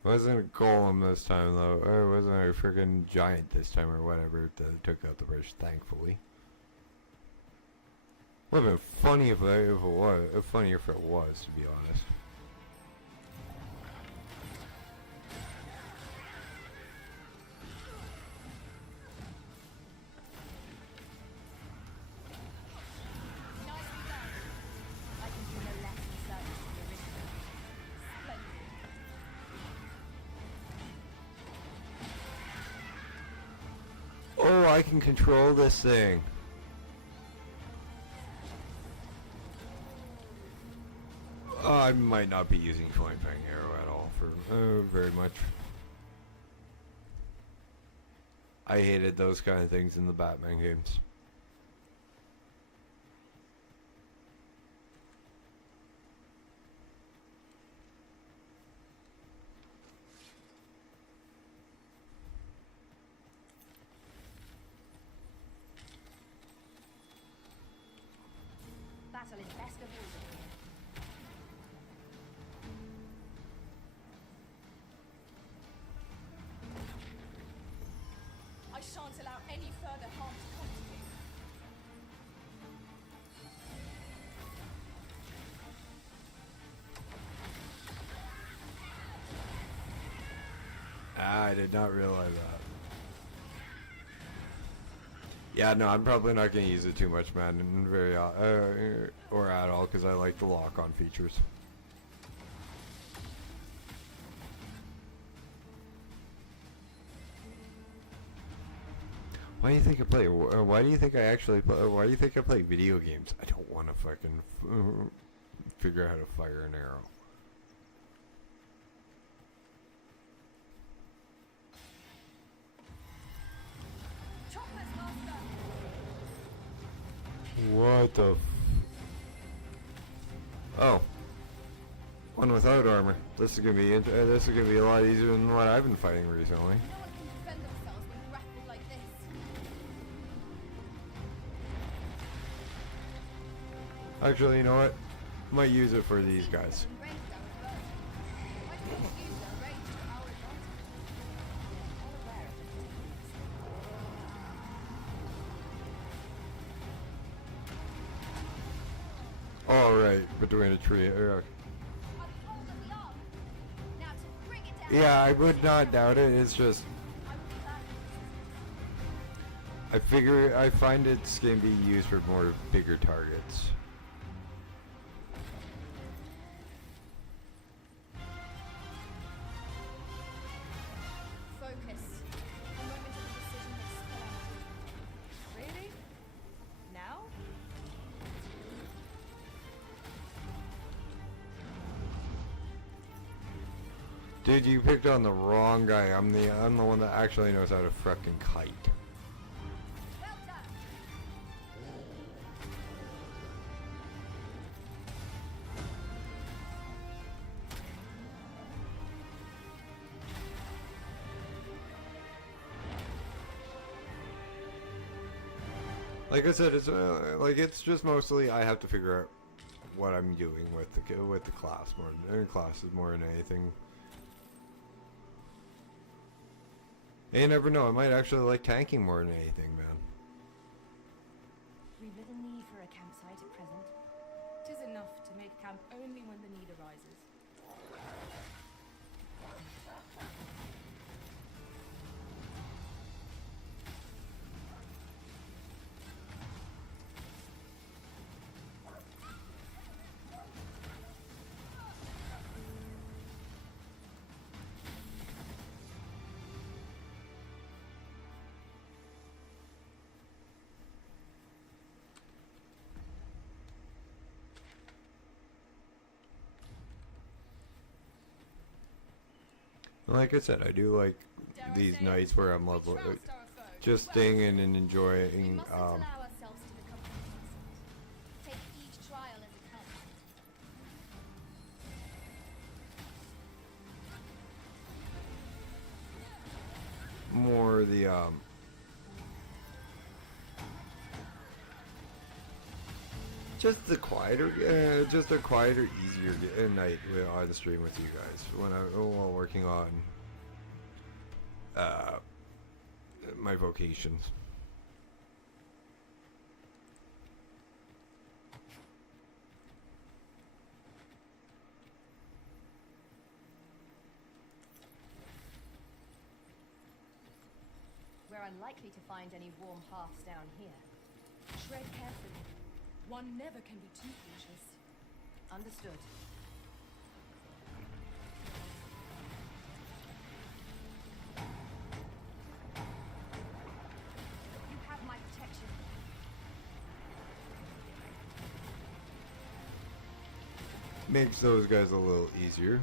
Wasn't a golem this time though, or it wasn't a freaking giant this time or whatever that took out the bridge, thankfully. Would have been funny if it was, funnier if it was, to be honest. Nicely done. I can do no less in service to the original. Splendid. Oh, I can control this thing. I might not be using Flying Fang Arrow at all for very much. I hated those kind of things in the Batman games. Battle is best avoided. I shan't allow any further harm to come to you. I did not realize that. Yeah, no, I'm probably not going to use it too much, man, or at all, because I like the lock-on features. Why do you think I play? Why do you think I actually play? Why do you think I play video games? I don't want to fucking figure out how to fire an arrow. Choppers, master. What the? Oh, one without armor. This is gonna be this is gonna be a lot easier than what I've been fighting recently. No one can defend themselves when grappled like this. Actually, you know what? Might use it for these guys. And ranged our adversity. Why don't we use their range to our advantage? All aware of the techniques. All right, between a tree. I've hold of the arm. Now to bring it down. Yeah, I would not doubt it. It's just I will be back. I find it's gonna be used for more bigger targets. Focus. A moment of indecision has spun out. Really? Now? Dude, you picked on the wrong guy. I'm the one that actually knows how to frickin' kite. Well done. Like I said, it's just mostly I have to figure out what I'm doing with the class more than classes more than anything. And you never know, I might actually like tanking more than anything, man. We little need for a campsite at present. 'Tis enough to make camp only when the need arises. Like I said, I do like these nights where I'm level, just staying in and We enjoying. mustn't allow ourselves to become complacent. Take each trial as it comes. More the just the quieter, just a quieter, easier night on the stream with you guys when while working on my vocations. We're unlikely to find any warm hearths down here. Tread carefully. One never can be too cautious. Understood. You have my protection. Makes those guys a little easier.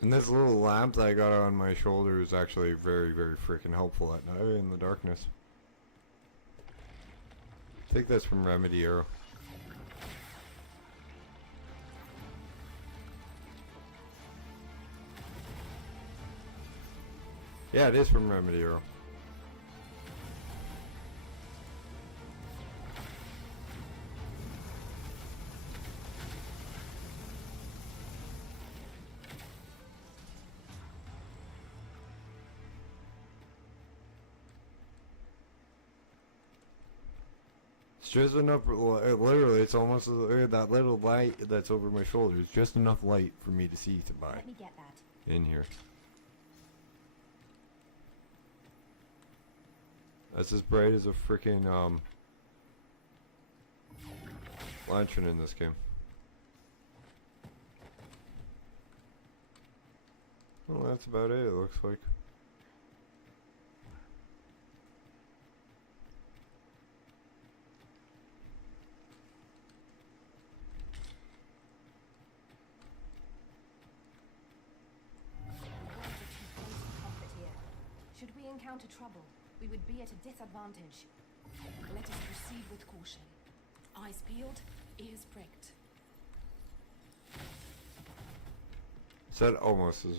And this little lamp that I got on my shoulder is actually very, very freaking helpful at night in the darkness. Take this from Remedy Arrow. Yeah, it is from Remedy Arrow. It's just enough, literally, it's almost that little light that's over my shoulder. It's just enough light for me to see to buy Let me get that. in here. That's as bright as a freaking lantern in this game. Well, that's about it looks like. Should we encounter trouble, we would be at a disadvantage. Let us proceed with caution. Eyes peeled, ears pricked. Said almost as.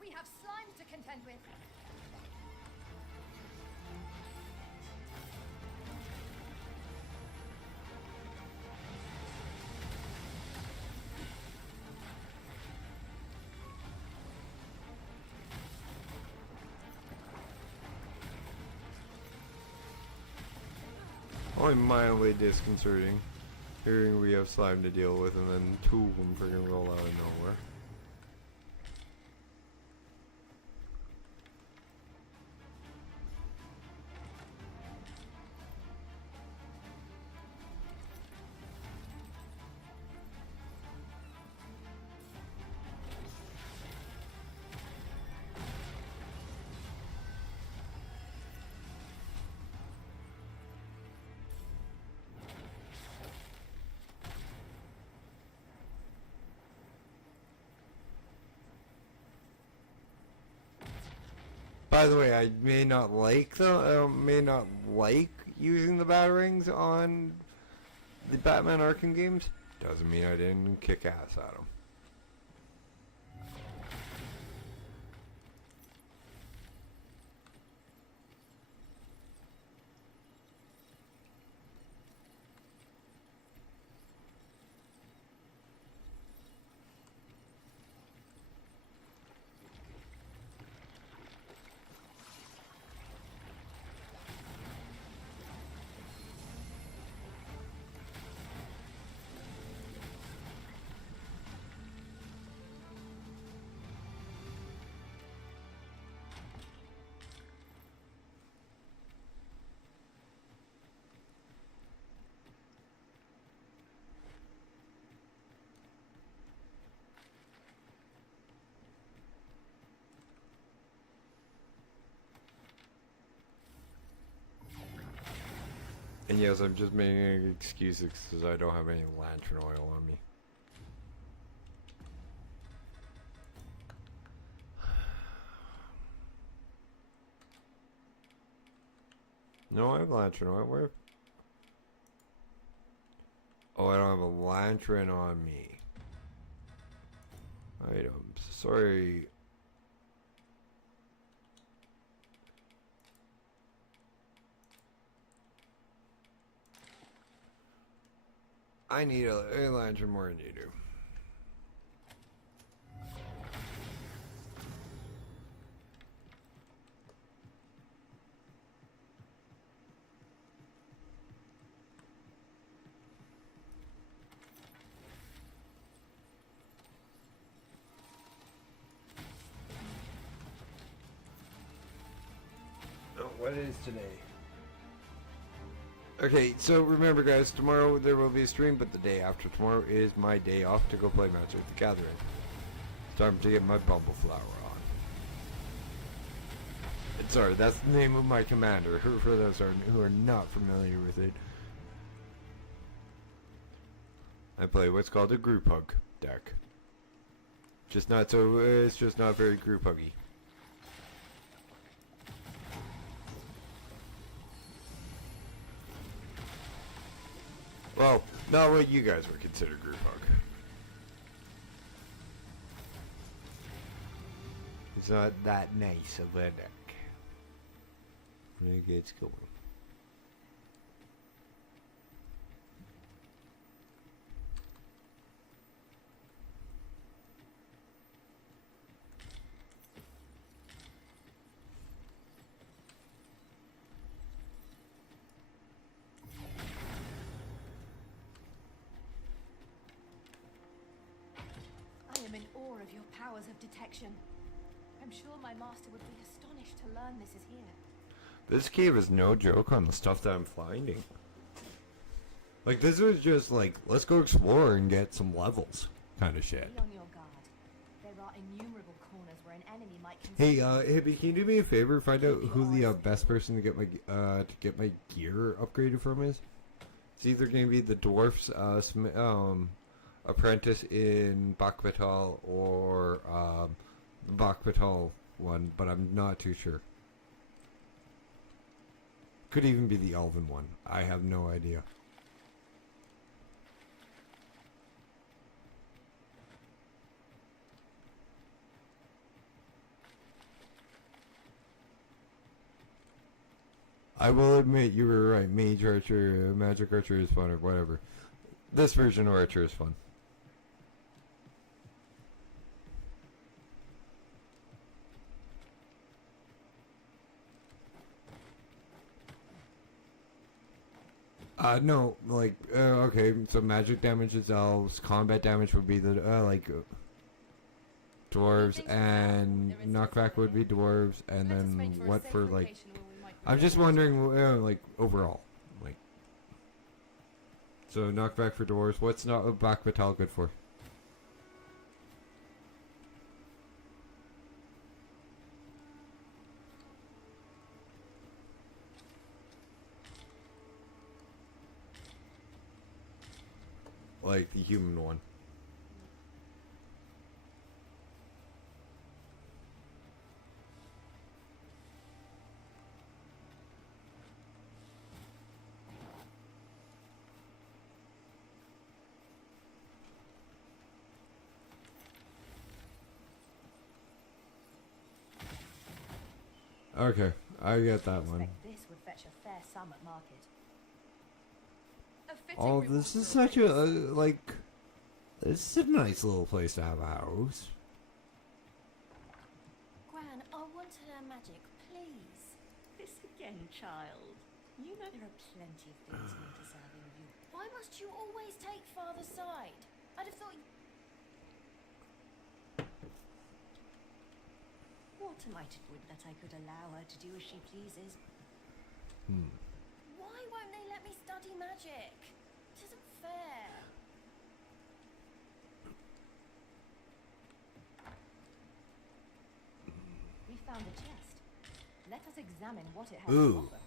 We have slime to contend with. Only mildly disconcerting. Hearing we have slime to deal with and then two of them freaking roll out of nowhere. By the way, I may not like using the batarangs on the Batman Arkham games. Doesn't mean I didn't kick ass at them. And yes, I'm just making excuses because I don't have any lantern oil on me. No, I have lantern oil. Where? Oh, I don't have a lantern on me. Items. Sorry. I need a lantern more than you do. Oh, what is today? Okay, so remember guys, tomorrow there will be a stream, but the day after tomorrow is my day off to go play Magic the Gathering. It's time to get my Bumble Flower on. And sorry, that's the name of my commander, for those who are not familiar with it. I play what's called a group hug deck. Just not so, it's just not very group huggy. Well, not what you guys would consider group hug. It's not that nice of a deck. It gets going. I am in awe of your powers of detection. I'm sure my master would be astonished to learn this is here. This cave is no joke on the stuff that I'm finding. Like, this was just like, let's go explore and get some levels kind of shit. Be on your guard. There are innumerable corners where an enemy might Hey, Hibby, can you do me a favor? Find out who the best person to get my gear upgraded from is. It's either going to be the dwarf's apprentice in Bakbatal or the Bakbatal one, but I'm not too sure. Could even be the elven one. I have no idea. I will admit you were right. Mage Archer, Magic Archer is fun or whatever. This version of Archer is fun. No, like, okay, so magic damage is elves, combat damage would be the, dwarves, and knockback would be dwarves, and then what for, like, I'm just wondering, like, overall, like, so knockback for dwarves, what's not a Black Batal good for? Like the human one. Okay, I get that one. This would fetch a fair sum at market. Oh, this is such a, like, this is a nice little place to have a house. Gran, I want to learn magic, please. This again, child. You know there are plenty of things more deserving of you. Why must you always take father's side? I'd have thought. What am I to do that I could allow her to do as she pleases? Why won't they let me study magic? It isn't fair. We found a chest. Let us examine what it has Ooh. to offer.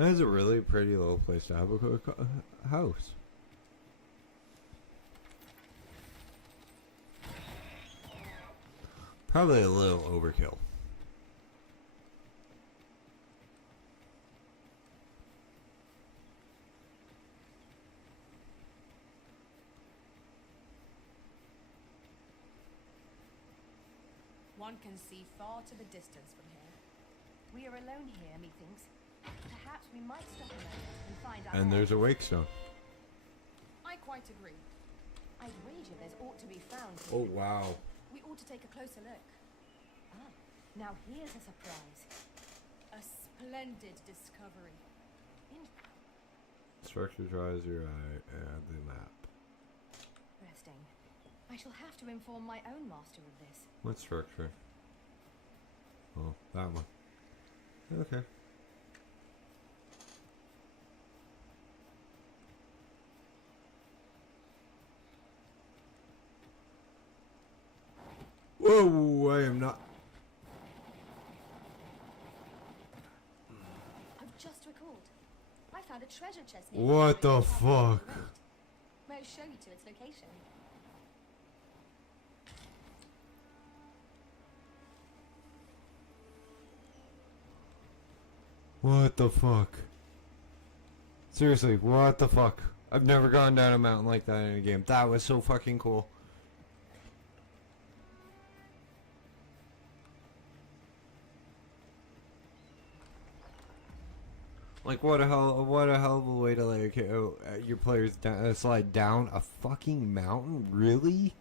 That is a really pretty little place to have a house. Probably a little overkill. One can see far to the distance from here. We are alone here, methinks. Perhaps we might stop a moment and find out. And there's a wake stone. I quite agree. I'd wager there's ought to be found here. Oh wow. We ought to take a closer look. Ah, now here's a surprise. A splendid discovery. Structure draws your eye and the map. Interesting. I shall have to inform my own master of this. What structure? Oh, that one. Okay. Whoa, I am not. I've just recalled. I found a treasure chest. What the fuck? May I show you to its location? What the fuck? Seriously, what the fuck? I've never gone down a mountain like that in a game. That was so fucking cool. Like what a hell of a way to like your players slide down a fucking mountain, really?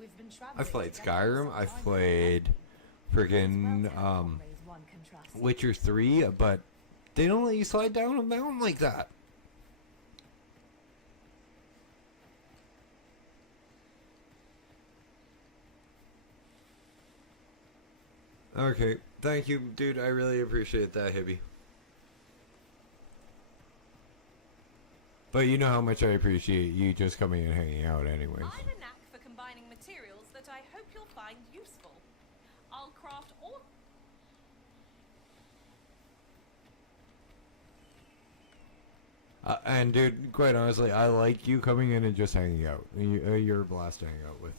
We've been traveling. I've played together Skyrim. for some I've time played friggin' One can trust. Witcher 3, but they don't let you slide down a mountain like that. Okay, thank you, dude. I really appreciate that, Hibby. But you know how much I appreciate you just coming and hanging out anyways. I've a knack for combining materials that I hope you'll find useful. I'll craft all... And dude, quite honestly, I like you coming in and just hanging out. You're a blast to hang out with.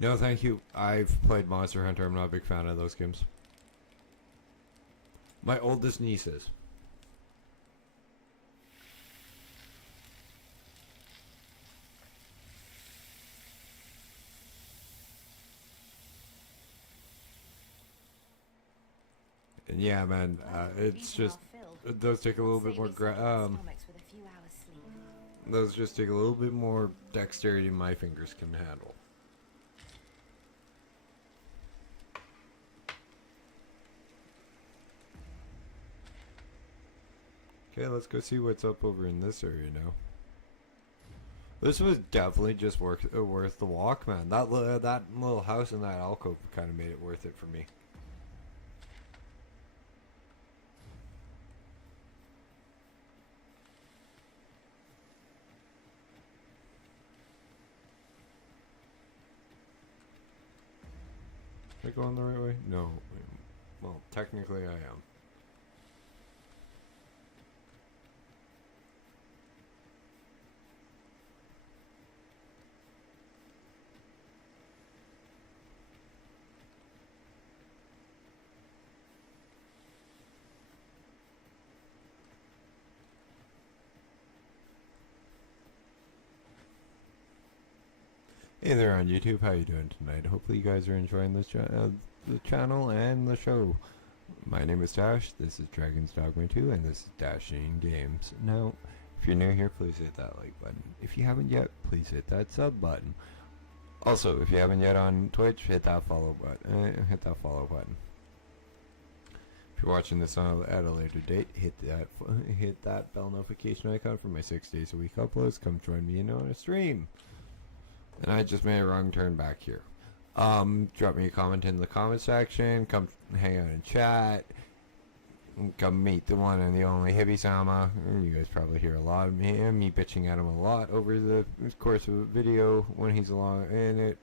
No, thank you. I've played Monster Hunter. I'm not a big fan of those games. My oldest niece is. And yeah, man, it's just those take a little bit more those just take a little bit more dexterity than my fingers can handle. Okay, let's go see what's up over in this area now. This was definitely just worth the walk, man. That little house in that alcove kind of made it worth it for me. Am I going the right way? No. Well, technically I am. Hey there on YouTube, how you doing tonight? Hopefully you guys are enjoying this the channel and the show. My name is Dash, this is Dragons Dogma 2, and this is Dashing Games. Now, if you're new here, please hit that like button. If you haven't yet, please hit that sub button. Also, if you haven't yet on Twitch, hit that follow button. If you're watching this at a later date, hit that bell notification icon for my 6 days a week uploads. Come join me on a stream. And I just made a wrong turn back here. Drop me a comment in the comment section. Come hang out and chat. come meet the one and the only Hibi-sama. You guys probably hear a lot of me bitching at him a lot over the course of the video when he's along in it.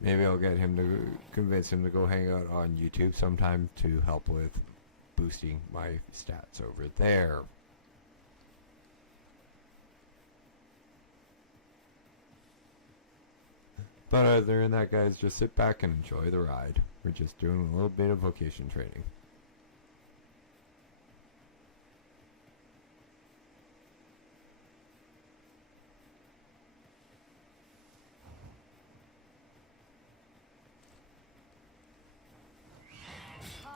Maybe I'll get him to convince him to go hang out on YouTube sometime to help with boosting my stats over there. But other than that, guys, just sit back and enjoy the ride. We're just doing a little bit of vocation training.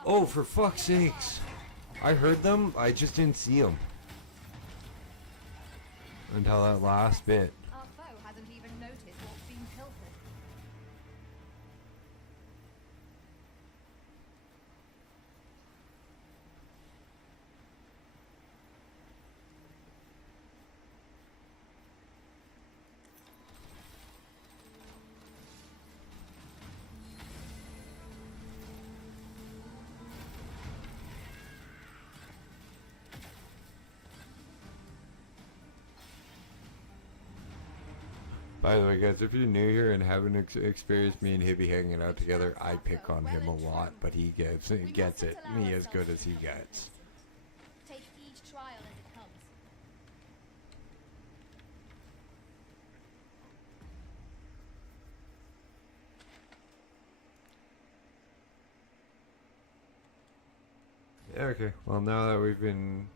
Oh, for fuck's sakes. I heard them, I just didn't see them. Until that last bit. Our foe hasn't even noticed what's been pilfered. By the way, guys, if you're new here and haven't experienced me and Hibby hanging out together, I pick on him a lot, but he gets it. Me as good as he gets. Take each trial as it comes. Yeah, okay. Well, now that we've been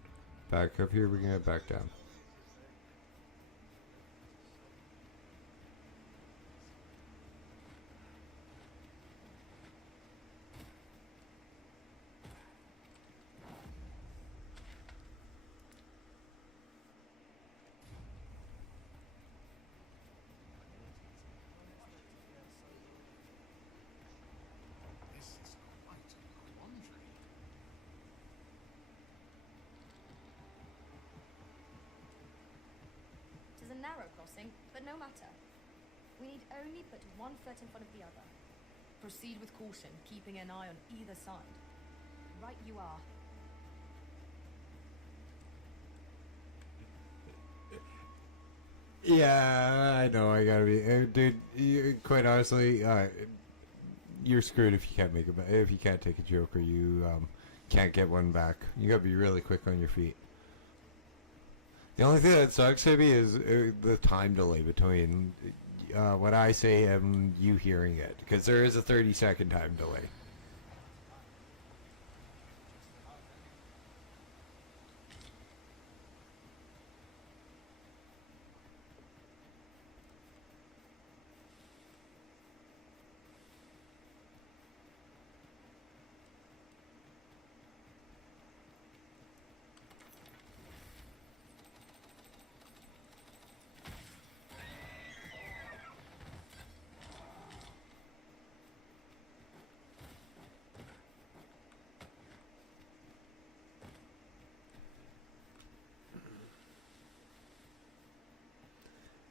back up here, we can get back down. This is quite a quandary. It is a narrow crossing, but no matter. We need only put one foot in front of the other. Proceed with caution, keeping an eye on either side. Right you are. Yeah, I know. I gotta be, dude. Quite honestly, you're screwed if you can't make if you can't take a joke or you can't get one back. You gotta be really quick on your feet. The only thing that sucks, maybe, is the time delay between what I say and you hearing it, because there is a 30-second time delay.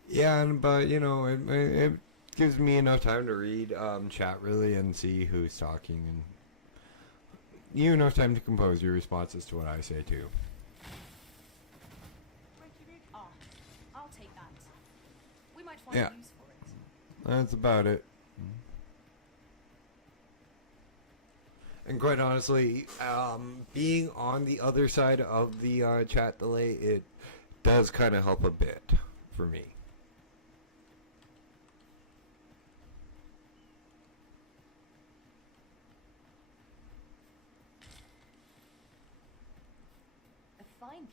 Yeah, but you know, it gives me enough time to read chat really and see who's talking, and you enough time to compose your responses to what I say too. Ah, I'll take that. We might find Yeah. use for it. That's about it. And quite honestly, being on the other side of the chat delay, it does kind of help a bit for me.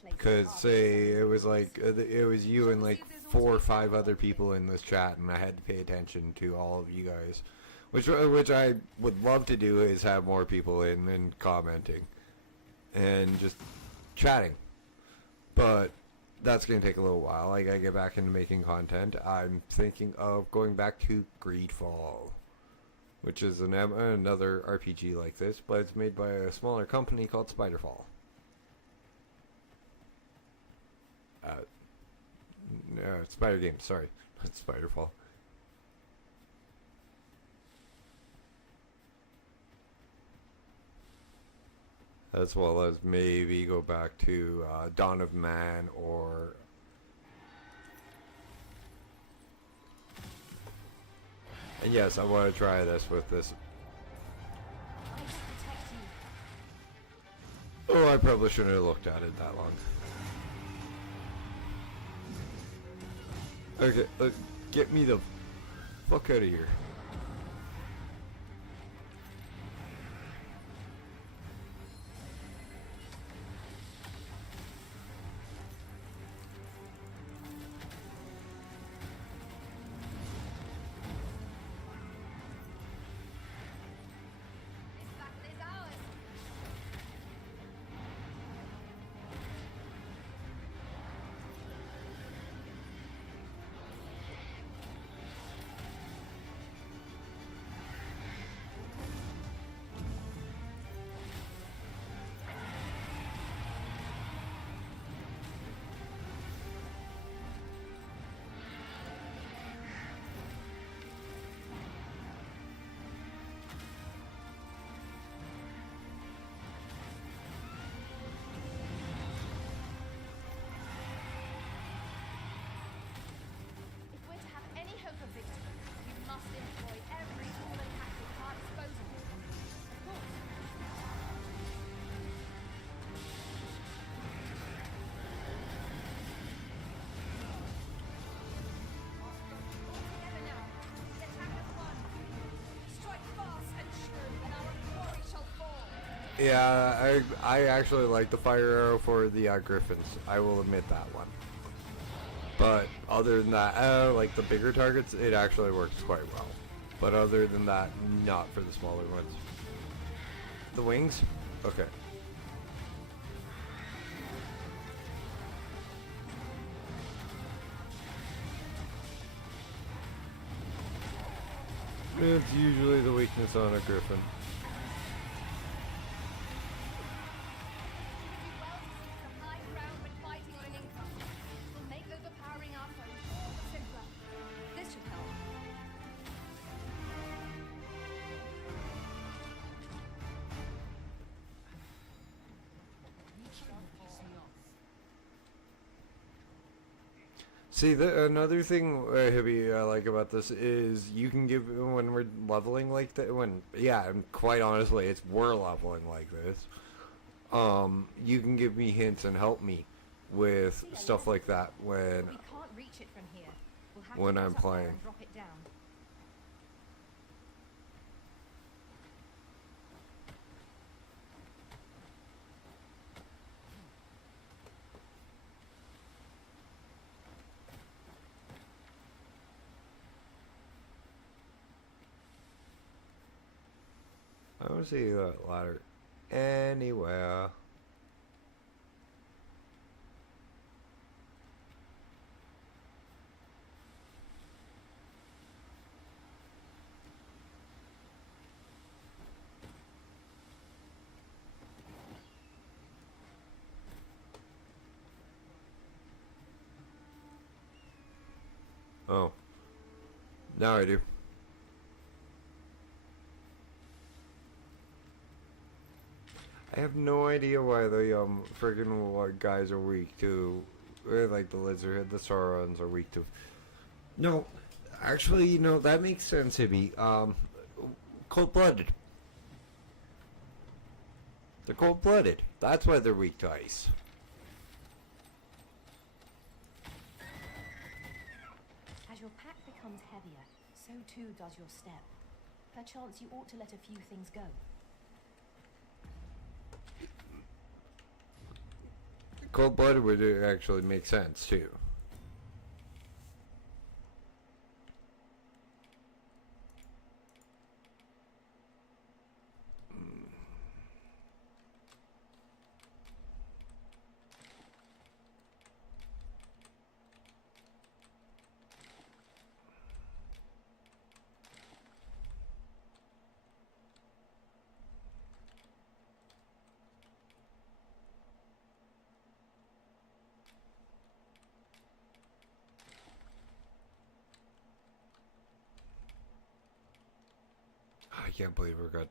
Because say it was like it was you and like 4 or 5 other people in this chat, and I had to pay attention to all of you guys, which I would love to do, is have more people in and commenting and just chatting, but that's gonna take a little while. I gotta get back into making content. I'm thinking of going back to Greedfall, which is another RPG like this, but it's made by a smaller company called Spiderfall. No, Spider Games, sorry, not Spiderfall. as well as maybe go back to Dawn of Man or... And yes, I want to try this with this. I will protect you. Oh, I probably shouldn't have looked at it that long. Okay, get me the fuck out of here. This battle is ours. If we're to have any hope of victory, we must employ every tool and tactic at our disposal. Of course. All together now. The attack as one. Strike fast and true, and our glory shall fall. Yeah, I actually like the fire arrow for the griffins. I will admit that one. But other than that, like the bigger targets, it actually works quite well. But other than that, not for the smaller ones. The wings? Okay. It's usually the weakness on a griffin. We do well to seek some high ground when fighting on an incline. It will make overpowering our foes all the simpler. This should help. See, another thing, Hibby, I like about this is you can give, when we're leveling like that, and quite honestly, we're leveling like this, you can give me hints and help me with stuff like that We can't reach it from here. We'll have When to I'm get up there playing. and drop it down. I don't see that ladder anywhere. Oh. Now I do. I have no idea why the friggin' guys are weak to, like the Lizardhead, the Saurons are weak to. No, actually, you know that makes sense, Hibby. Cold-blooded. They're cold-blooded. That's why they're weak to ice. As your pack becomes heavier, so too does your step. Perchance you ought to let a few things go. Cold-blooded would actually make sense too. I can't believe we're good.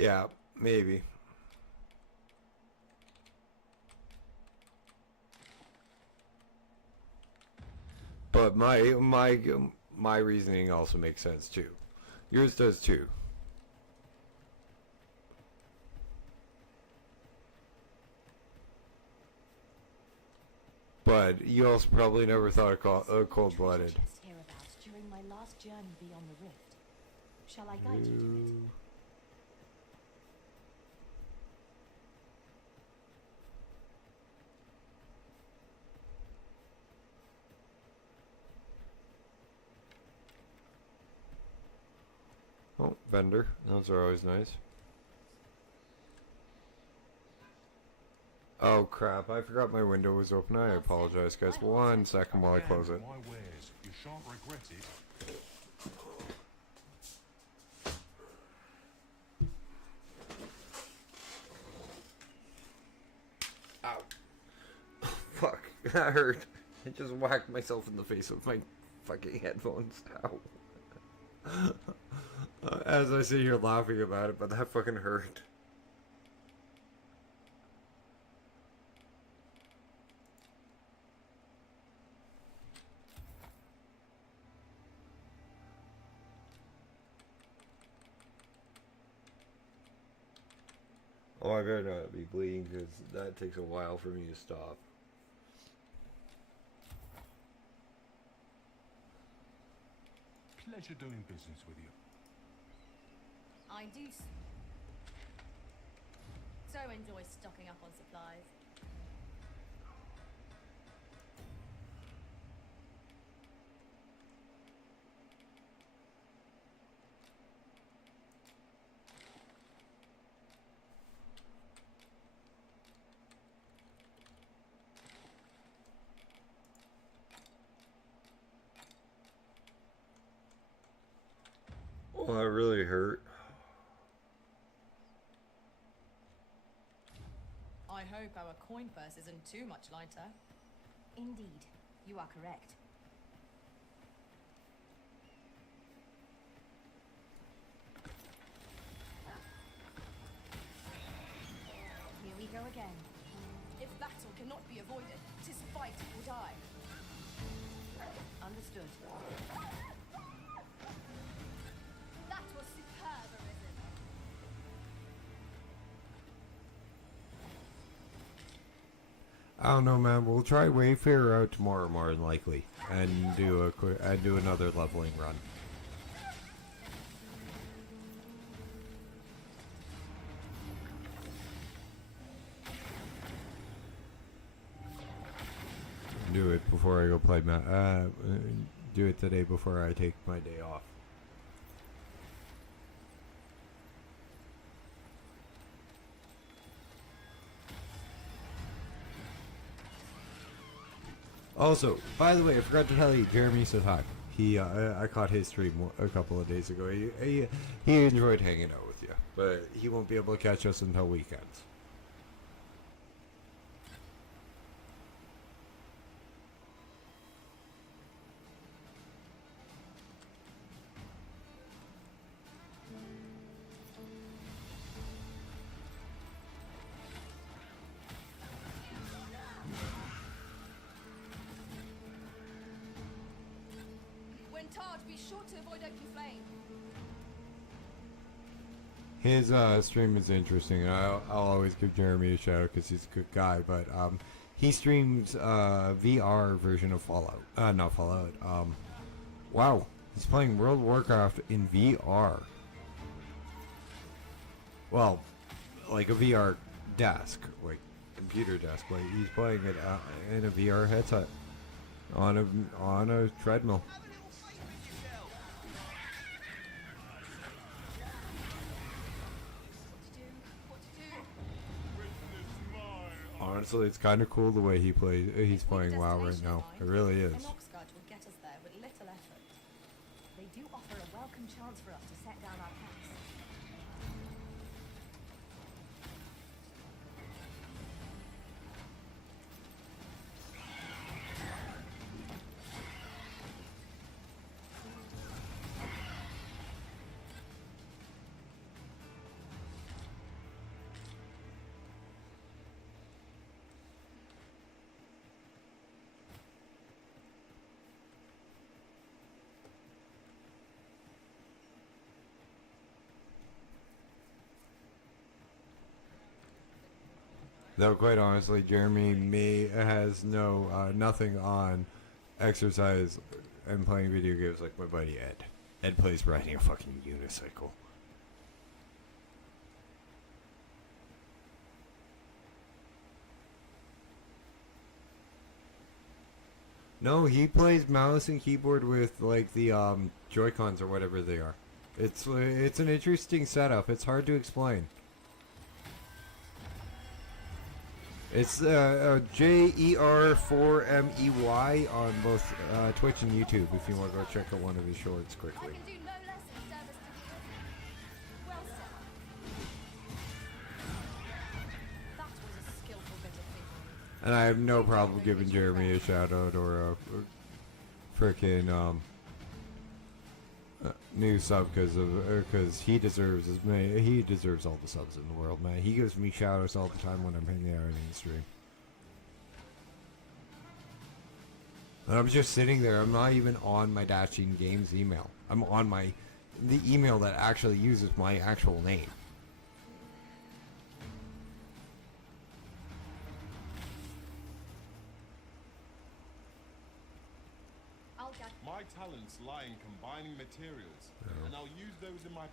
Yeah, maybe. But my reasoning also makes sense too. Yours does too. But you also probably never thought of cold-blooded. Hereabouts during my last journey beyond the rift. Shall I guide you to it? Oh, vendor. Those are always nice. Oh crap, I forgot my window was open. I apologize, guys. 1 second while I close it. My wares. You shan't regret it. Ow. Fuck, that hurt. I just whacked myself in the face with my fucking headphones. Ow. As I sit here laughing about it, but that fucking hurt. Oh, I better not be bleeding because that takes a while for me to stop. Pleasure doing business with you. I do so enjoy stocking up on supplies. Oh, that really hurt. I hope our coin purse isn't too much lighter. Indeed, you are correct. Here we go again. If battle cannot be avoided, 'tis fight or die. Understood. That was superb, Arisen. I don't know, man. We'll try Wayfarer out tomorrow, more than likely, and do another leveling run. Do it before I go play. Do it today before I take my day off. Also, by the way, I forgot to tell you, Jeremy said hi. I caught his stream a couple of days ago. He enjoyed hanging out with you, but he won't be able to catch us until weekends. When tarred, be sure to avoid open flame. His stream is interesting. I'll always give Jeremy a shout out because he's a good guy. But he streams VR version of Fallout. Not Fallout. Wow, he's playing World of Warcraft in VR. Well, like a VR desk, like computer desk. Like he's playing it in a VR headset on a treadmill. Honestly, it's kind of cool the way he plays. He's playing WoW right now. It really is. An oxcart will get us there with little effort. They do offer a welcome chance for us to set down our packs. Though quite honestly, Jeremy has nothing on exercise and playing video games like my buddy Ed. Ed plays riding a fucking unicycle. No, he plays mouse and keyboard with like the Joy-Cons or whatever they are. It's an interesting setup. It's hard to explain. It's JER4MEY on both Twitch and YouTube if you want to go check out one of his shorts I quickly. can do no less in service to the cause. Well said. That was a skillful bit of figuring. And I have no problem giving Jeremy a shout out or a frickin' new sub because he deserves he deserves all the subs in the world, man. He gives me shout outs all the time when I'm hanging out in the stream. And I'm just sitting there. I'm not even on my Dashing Games email. I'm on the email that actually uses my actual name. I'll get My talents lie in combining materials, and I'll use those in my...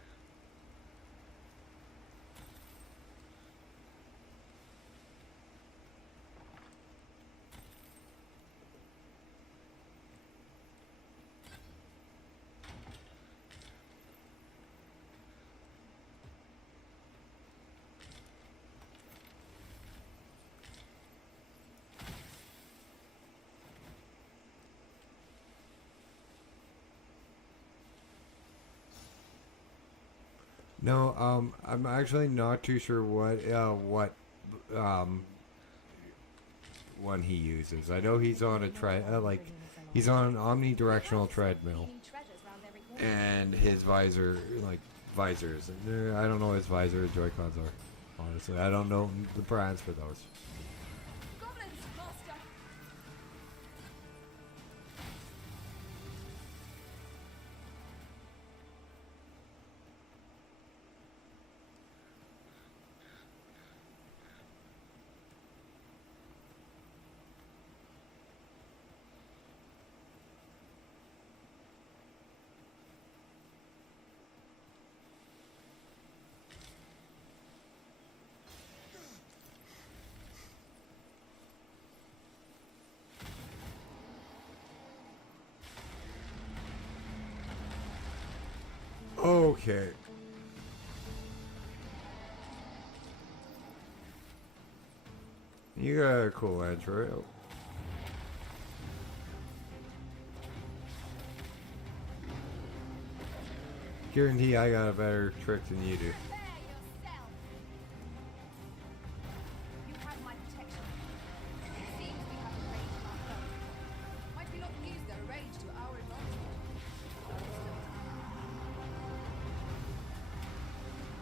No, I'm actually not too sure what one he uses. I know he's on a he's on an omnidirectional treadmill, treasures round every corner. and his visors. I don't know what his visor or Joy-Cons are. Honestly, I don't know the brands for those. Goblins, master. Okay. You got a cool intro. Guarantee I got a better trick than you do. Prepare yourself. You have my protection. It seems we have a rage of our own. Might we not use their rage to our advantage?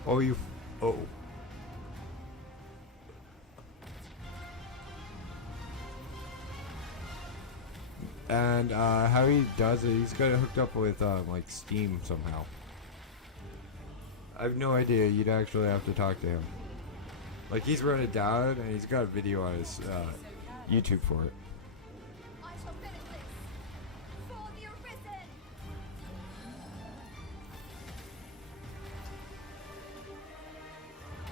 Oh, you. Oh. And how he does it, he's got it hooked up with like Steam somehow. I have no idea. You'd actually have to talk to him. Like he's run it down, and he's got a video on his YouTube for it. I shall finish this. For the arisen.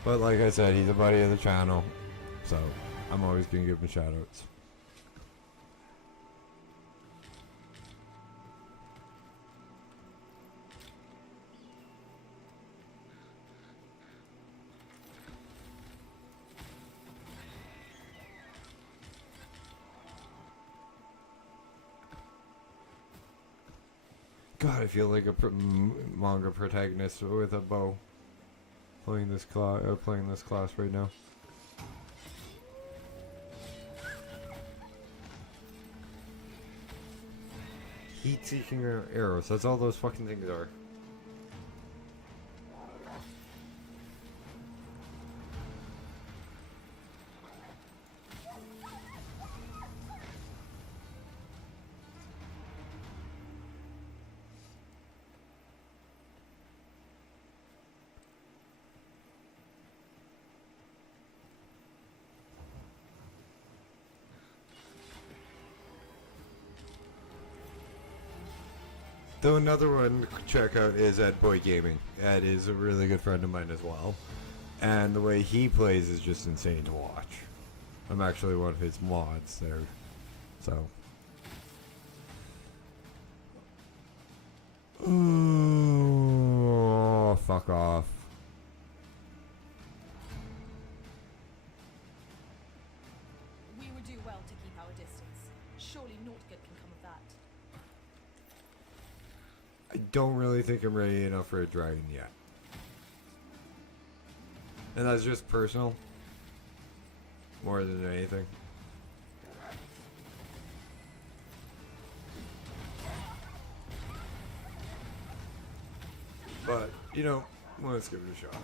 But like I said, he's a buddy of the channel, so I'm always gonna give him shoutouts. God, I feel like a manga protagonist with a bow. Playing this class right now. Heat-seeking arrows. That's all those fucking things are. Though another one to check out is Ed Boy Gaming. Ed is a really good friend of mine as well. And the way he plays is just insane to watch. I'm actually one of his mods there. So. Oh, fuck off. We would do well to keep our distance. Surely naught good can come of that. I don't really think I'm ready enough for a dragon yet. And that's just personal. More than anything. But, you know, let's give it a shot.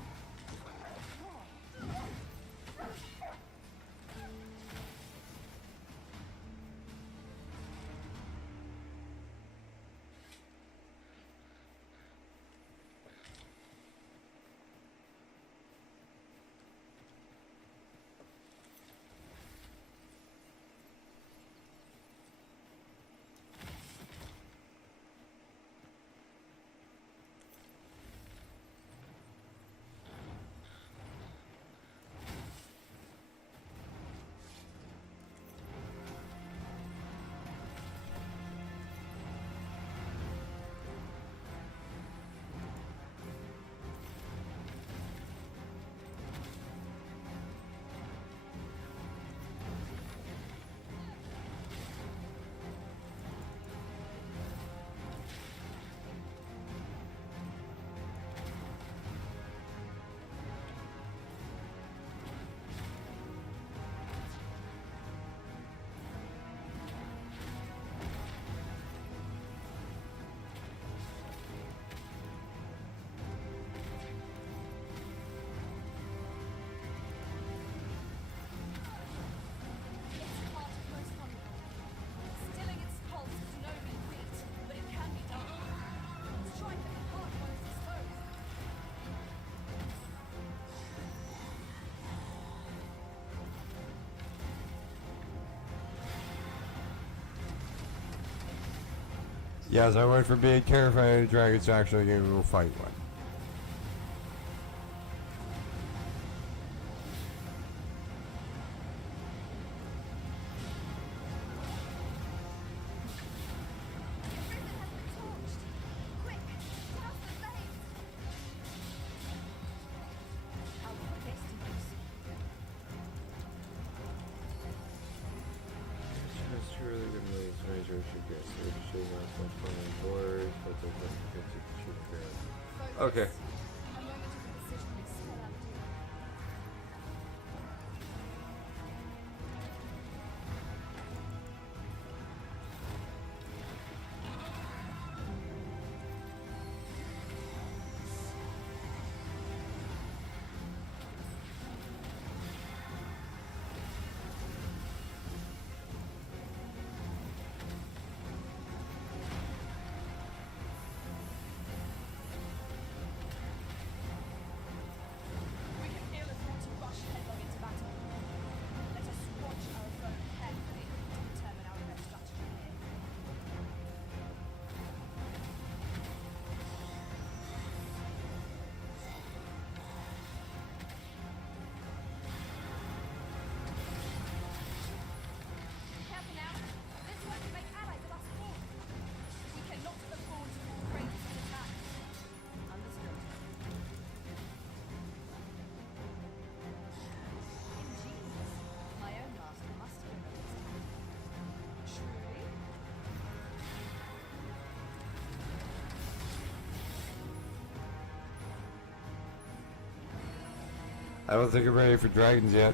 It's part of most Commonwealth. Stilling its pulse is no mean feat, but it can be done. Strike at the heart while it's exposed. Yes, I went from being terrified of dragons to actually getting to fight one. Okay. A moment of indecision is still empty. We can ill afford to rush headlong into battle. Let us watch our foe carefully to determine our best strategy here. Careful now. This one can make allies of us all. We cannot afford to fall prey to such attacks. Understood. Ingenious. My own master must have noticed. Truly? I don't think I'm ready for dragons yet.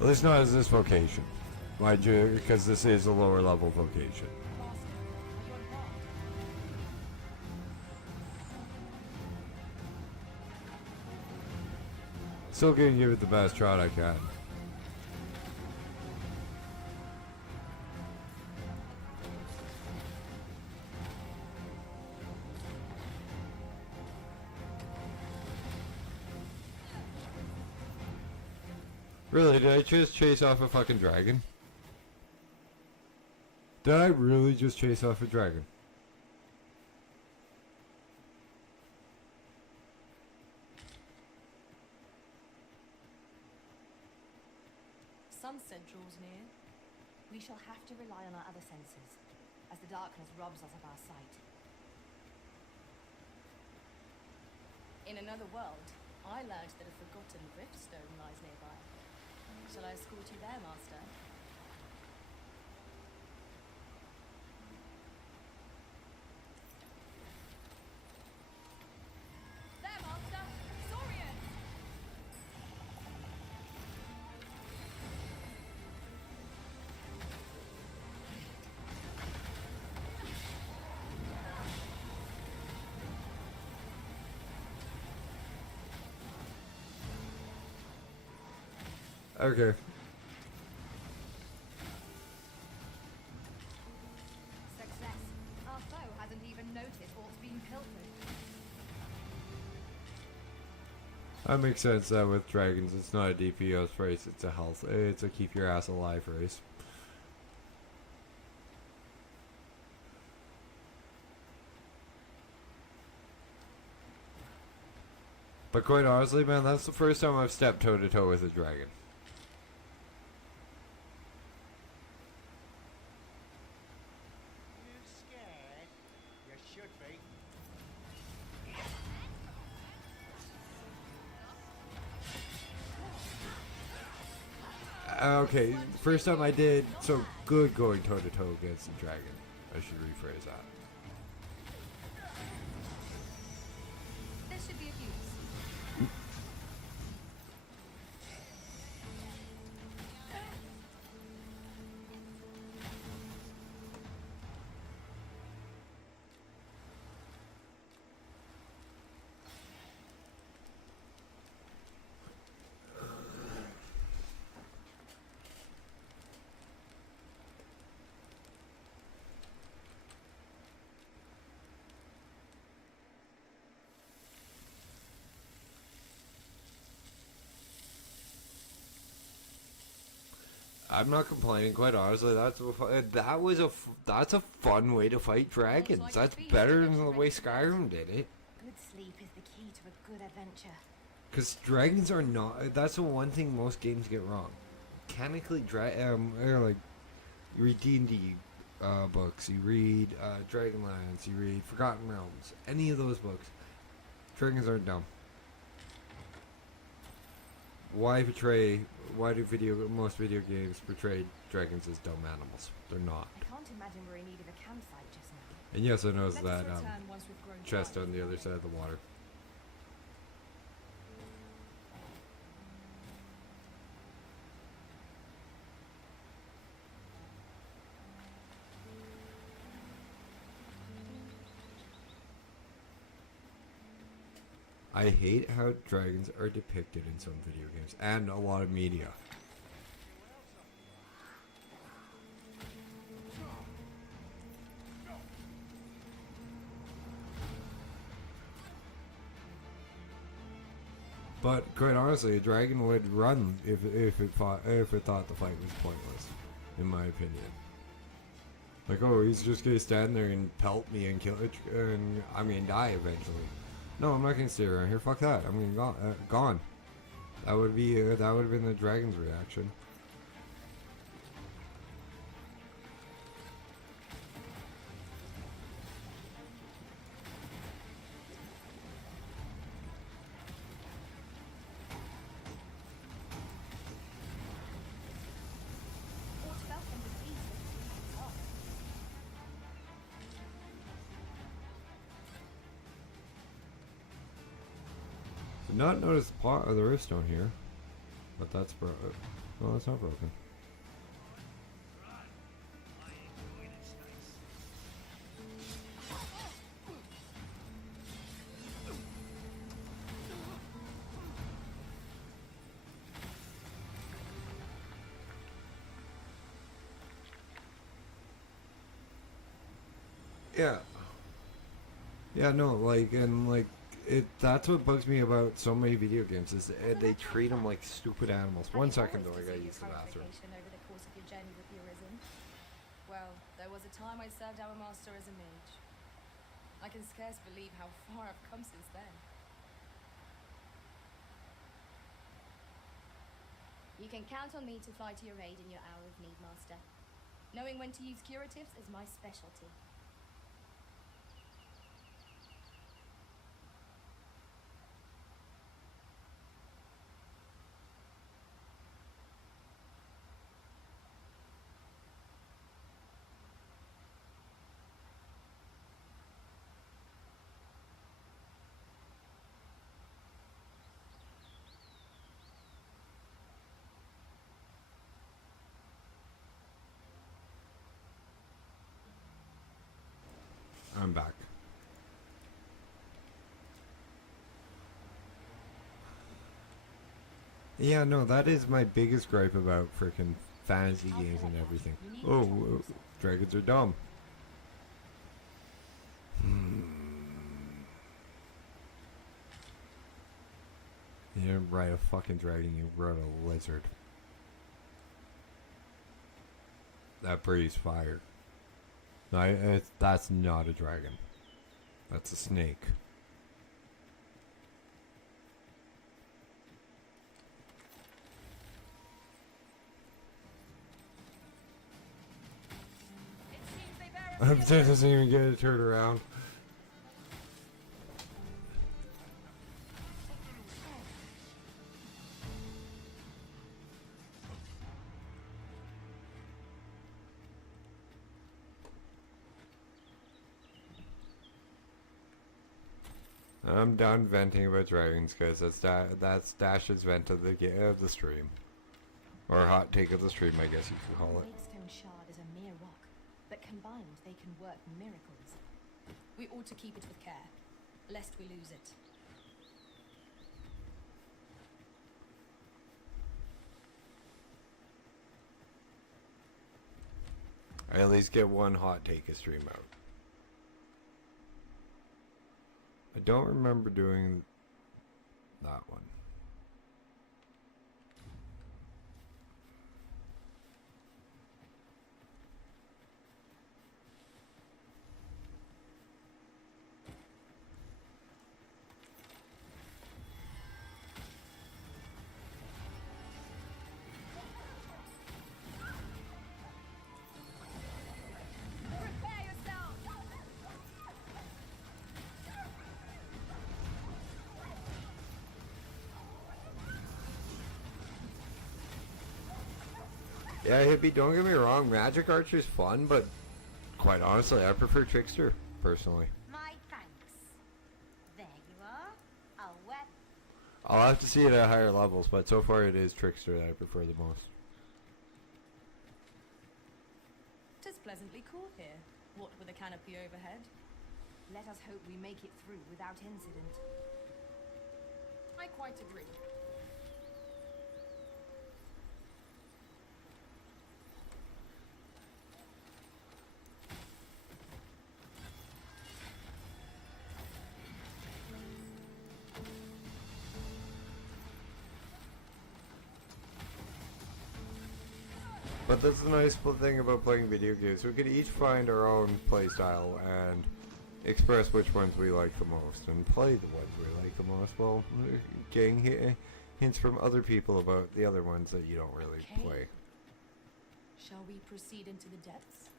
At least not as this vocation. Mind you, because this is a lower level vocation. Master, are you on guard? Still gonna give it the best shot I can. Really, did I just chase off a fucking dragon? Did I really just chase off a dragon? Sunset draws near. We shall have to rely on our other senses, as the darkness robs us of our sight. In another world, I learned that a forgotten riftstone lies nearby. Shall I escort you there, Master? There, Master! Saurian! Okay. Success. Our foe hasn't even noticed what's been pilfered. That makes sense that with dragons, it's not a DPS race, it's a health, it's a keep your ass alive race. But quite honestly, man, that's the first time I've stepped toe to toe with a dragon. You scared? You should be. Okay, first time I did so good going toe to toe against a dragon. I should rephrase that. This should be of use. I'm not complaining, quite honestly. That's a fun way to fight dragons. That's better than the way Skyrim did it. Good sleep is the key to a good adventure. Because dragons are not. That's the one thing most games get wrong. Mechanically, like you read D&D books, you read Dragonlance, you read Forgotten Realms. Any of those books, dragons aren't dumb. Why do most video games portray dragons as dumb animals? They're not. I can't imagine we're in need of a campsite just now. And yes, I know Let us that return once we've grown chest tired on the of other the side of the water. I hate how dragons are depicted in some video games and a lot of media. But quite honestly, a dragon would run if it thought the fight was pointless, in my opinion. Like, oh, he's just gonna stand there and pelt me and kill it, and die eventually. No, I'm not gonna stay around here. Fuck that. I'm gonna gone. That would have been the dragon's reaction. Fort Falcon was easy to top. Did not notice the plot of the riftstone here, but that's broken. No, that's not broken. Yeah. Yeah, no, that's what bugs me about so many video games is they treat them like stupid animals. 1 second though, I gotta use the bathroom. Over the course of your journey with the Arisen. Well, there There was a time I served our master as a mage. I can scarce believe how far I've come since then. You can count on me to fly to your aid in your hour of need, Master. Knowing when to use curatives is my specialty. I'm back. Yeah, no, that is my biggest gripe about frickin' fantasy games and everything. Oh, dragons are dumb. You didn't write a fucking dragon, you wrote a lizard. That breathes fire. No, that's not a dragon. That's a snake. That doesn't even get it turned around. I'm done venting about dragons, guys. That's Dash's vent of the stream, or hot take of the stream, I guess you could call it. The Stone shard is a mere rock, but combined they can work miracles. We ought to keep it with care, lest we lose it. I at least get one hot take a stream out. I don't remember doing that one. Yeah, Hippie, don't get me wrong, Magic Archer's fun, but quite honestly, I prefer Trickster, personally. My thanks. There you are. A wet. I'll have to see it at higher levels, but so far it is Trickster that I prefer the most. 'Tis pleasantly cool here, what with a canopy overhead. Let us hope we make it through without incident. I quite agree. But that's the nice thing about playing video games. We could each find our own playstyle and express which ones we like the most and play the ones we like the most while getting hints from other people about the other ones that you don't really play. Shall we proceed into the depths?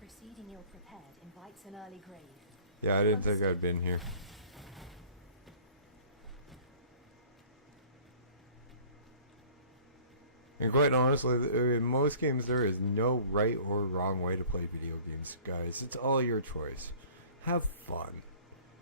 Proceeding ill-prepared invites an early grave. Yeah, I didn't think I'd been here. And quite honestly, in most games there is no right or wrong way to play video games, guys. It's all your choice. Have fun.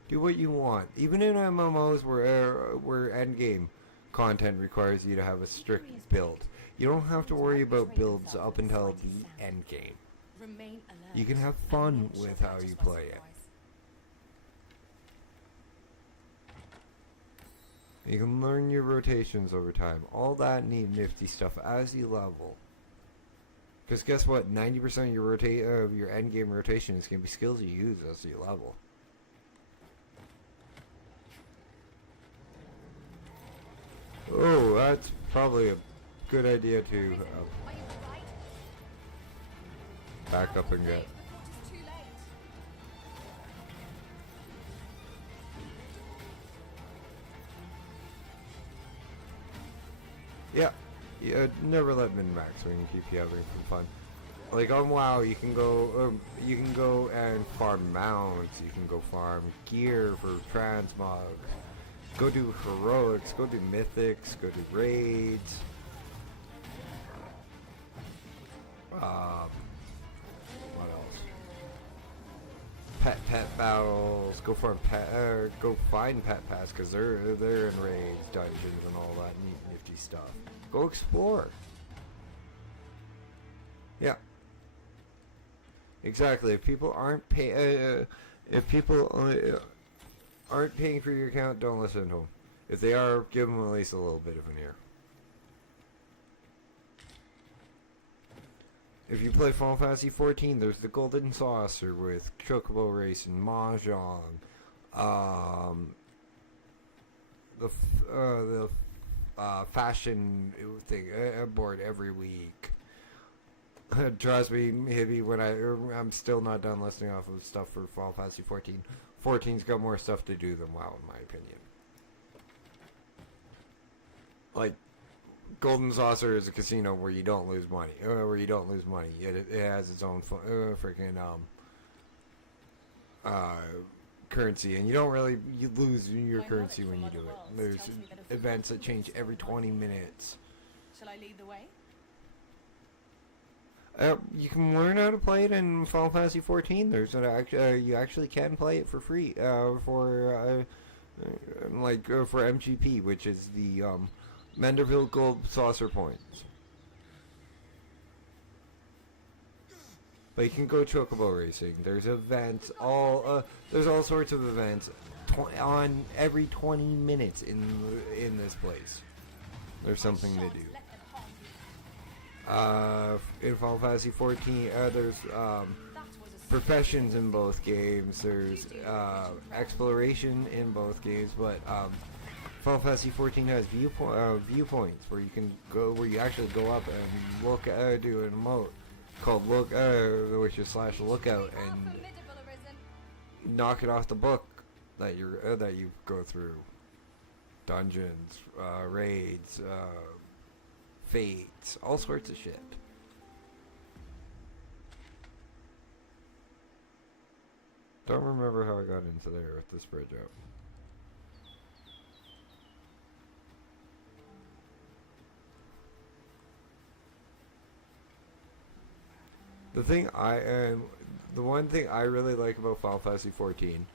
Do what you want. Even in MMOs where endgame content requires you to have a strict build, you don't have to worry about builds up until the endgame. Remain alert. You can have fun with how you play it. You can learn your rotations over time. All that neat nifty stuff as you level. Because guess what? 90% of your endgame rotation is going to be skills you use as you level. Oh, that's probably a good idea to... back up and get. Before it's too late. Yeah, never let min-max when you keep having some fun. Like on WoW, you can go and farm mounts. You can go farm gear for transmogs. Go do heroics. Go do mythics. Go do raids. What else? Pet battles. Go farm go find pet pass because they're in raids, dungeons, and all that neat nifty stuff. Go explore. Yeah. Exactly. If people aren't aren't paying for your account, don't listen to them. If they are, give them at least a little bit of an ear. If you play Final Fantasy 14, there's the Golden Saucer with Chocobo Race and Mahjong. The fashion thing board every week. Trust me, maybe when I'm still not done listing off of stuff for Final Fantasy 14. 14's got more stuff to do than WoW, in my opinion. Like, Golden Saucer is a casino where you don't lose money. It has its own freaking currency, and you lose your currency when you do it. There's events that change every 20 minutes. Shall I lead the way? You can learn how to play it in Final Fantasy 14. There's you actually can play it for free for MGP, which is the Menderville Gold Saucer points. But you can go Chocobo racing. There's events, there's all sorts of events on every 20 minutes in this place. There's something to do. In Final Fantasy 14, there's professions in both games. There's exploration in both games, but Final Fantasy 14 has viewpoints where you can go, where you actually go up and look, do an emote called look, which is /lookout, and knock it off the book that you go through. Dungeons, raids, fates, all sorts of shit. Don't remember how I got into there with this bridge out. The one thing I really like about Final Fantasy 14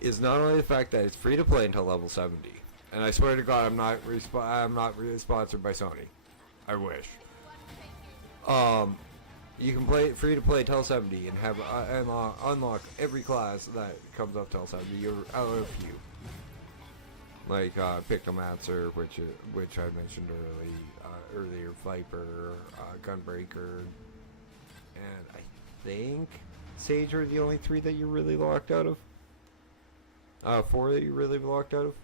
is not only the fact that it's free to play until level 70, and I swear to God, I'm not really sponsored by Sony. I wish. You can play it free to play till 70 and have unlock every class that comes up till 70. You're out of a few, like Pictomancer, which I mentioned earlier, Viper, Gunbreaker, and I think Sage are the only 3 that you're really locked out of. 4 that you're really locked out of.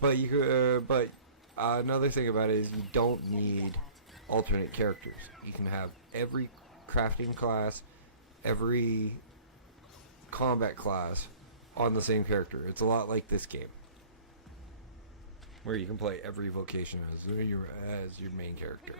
But you could, another thing about it is you don't need alternate characters. You can have every crafting class, every combat class on the same character. It's a lot like this game, where you can play every vocation as your main character.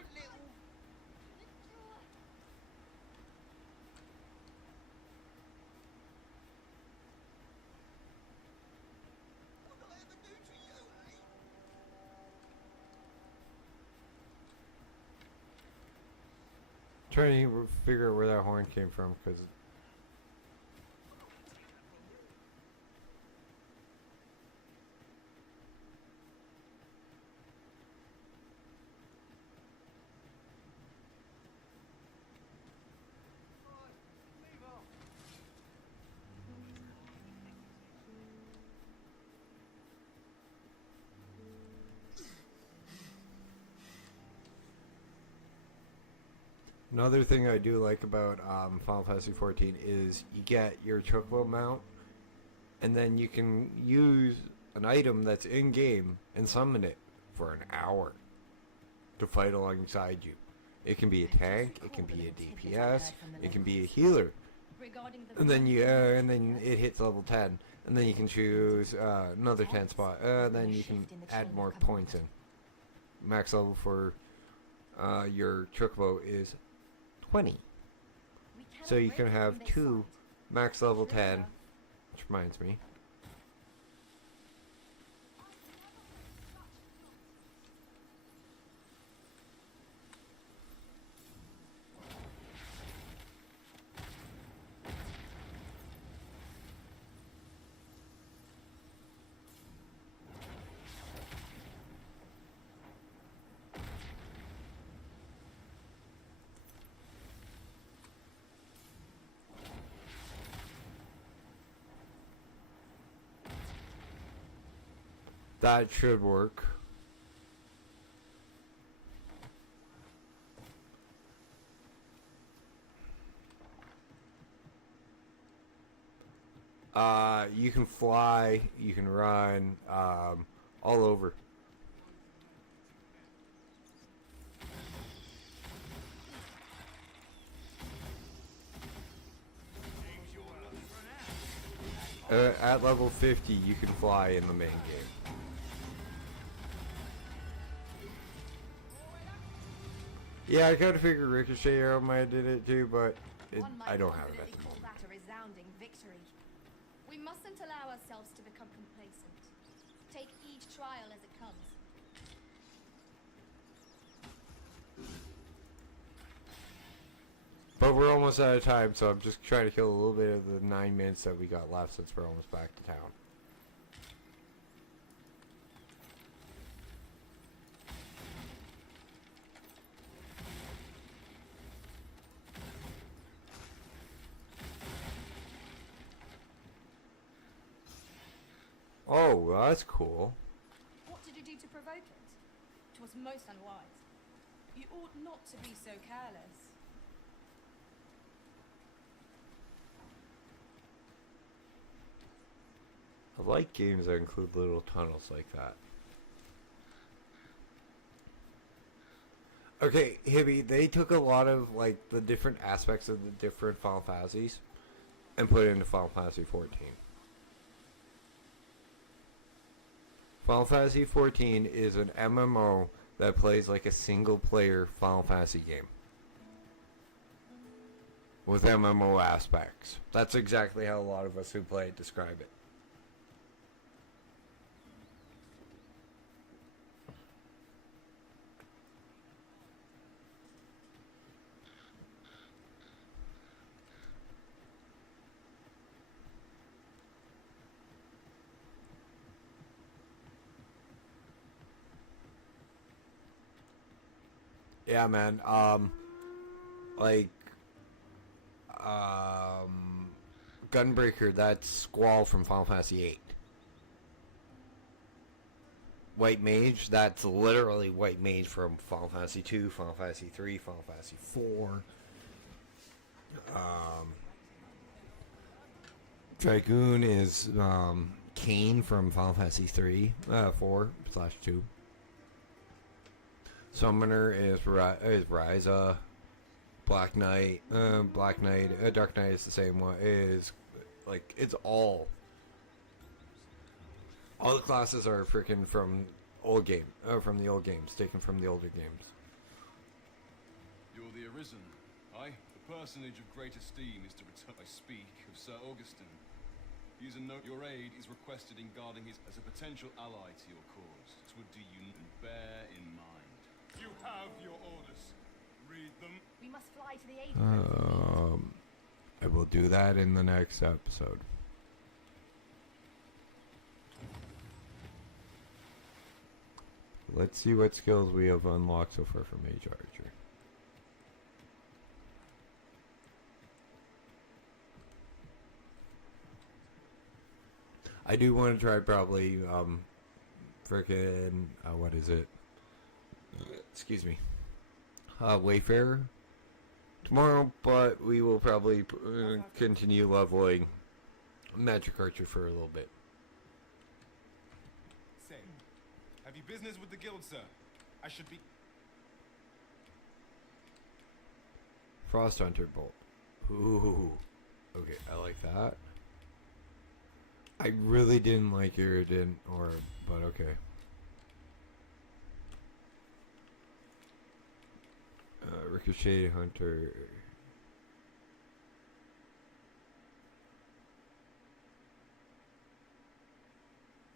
Trying to figure out where that horn came from, because another thing I do like about Final Fantasy 14 is you get your Chocobo mount, and then you can use an item that's in game and summon it for an hour to fight alongside you. It can be a tank, it can be a DPS, it can be a healer. And then and then it hits level 10. And then you can choose another 10 spot. Then you can add more points in. Max level for your chocobo is 20. So you can have 2 max level 10, which reminds me. That should work. You can fly, you can run, all over. At level 50, you can fly in the main game. Yeah, I kind of figured Ricochet Arrow might have did it too, but I don't have it at the moment. That a resounding victory. We mustn't allow ourselves to become complacent. Take each trial as it comes. But we're almost out of time, so I'm just trying to kill a little bit of the 9 minutes that we got left since we're almost back to town. Oh, well, that's cool. What did you do to provoke it? 'Twas most unwise. You ought not to be so careless. I like games that include little tunnels like that. Okay, Hibby, they took a lot of like the different aspects of the different Final Fantasies and put it into Final Fantasy 14. Final Fantasy 14 is an MMO that plays like a single player Final Fantasy game. With MMO aspects. That's exactly how a lot of us who play it describe it. Yeah, man. Gunbreaker, that's Squall from Final Fantasy VIII. White Mage, that's literally White Mage from Final Fantasy II, Final Fantasy III, Final Fantasy IV. Dragoon is Kain from Final Fantasy 4/2. Summoner is Ryza. Black Knight, Dark Knight is the same one. Is like it's all the classes are freaking from from the old games, taken from the older games. You're the Arisen, aye? The personage of great esteem is to return. I speak of Sir Augustin. He is a note. Your aid is requested in guarding his as a potential ally to your cause. Twould do you bear in mind. You have your orders. Read them. We must fly to the aid of I will do that in the next episode. Let's see what skills we have unlocked so far for Mage Archer. I do want to try probably frickin' what is it? Excuse me. Wayfarer tomorrow, but we will probably continue leveling Magic Archer for a little bit. Say, have you business with the guild, sir? I should be... Frost Hunter Bolt. Ooh. Okay, I like that. I really didn't like Irrident Orb, but okay. Ricochet Hunter.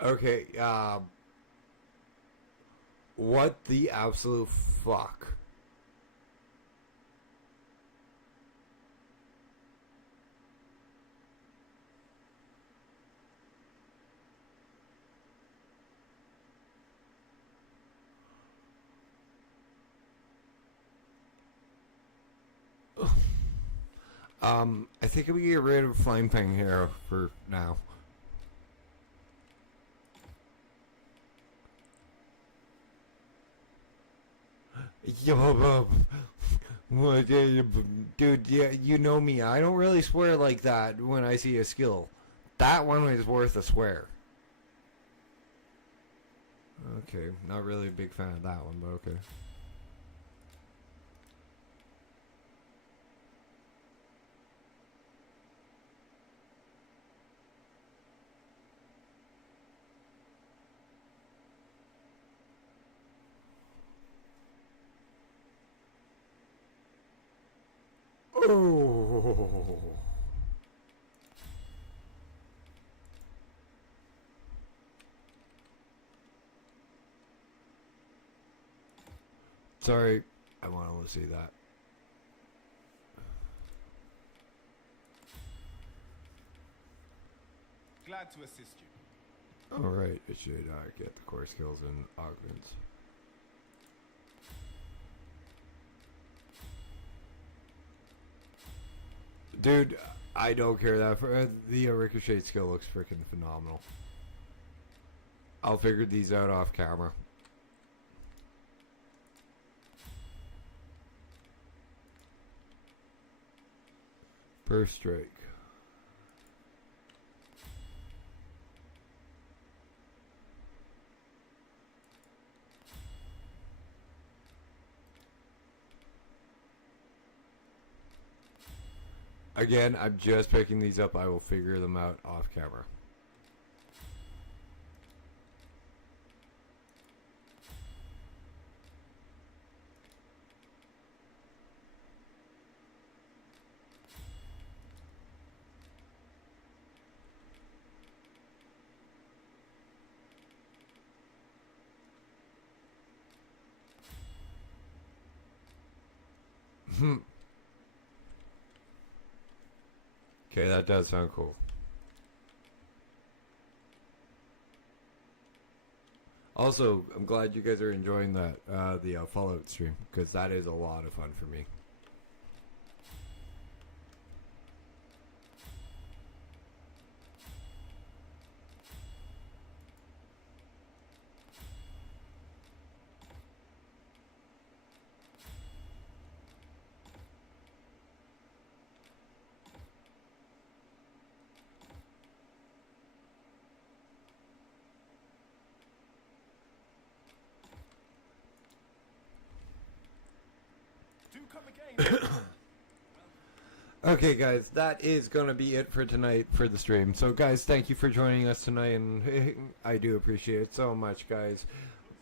Okay, what the absolute fuck? I think we get rid of Flame Fang here for now. Yo, what, dude, yeah, you know me. I don't really swear like that when I see a skill. That one is worth a swear. Okay, not really a big fan of that one, but okay. Oh. Sorry, I wanted to see that. Glad to assist you. Alright, it should get the core skills and augments. Dude, I don't care that for the ricochet skill looks freaking phenomenal. I'll figure these out off camera. Burst strike. Again, I'm just picking these up. I will figure them out off camera. Okay, that does sound cool. Also, I'm glad you guys are enjoying that the Fallout stream, because that is a lot of fun for me. Okay, guys, that is going to be it for tonight for the stream. So, guys, thank you for joining us tonight, and I do appreciate it so much, guys.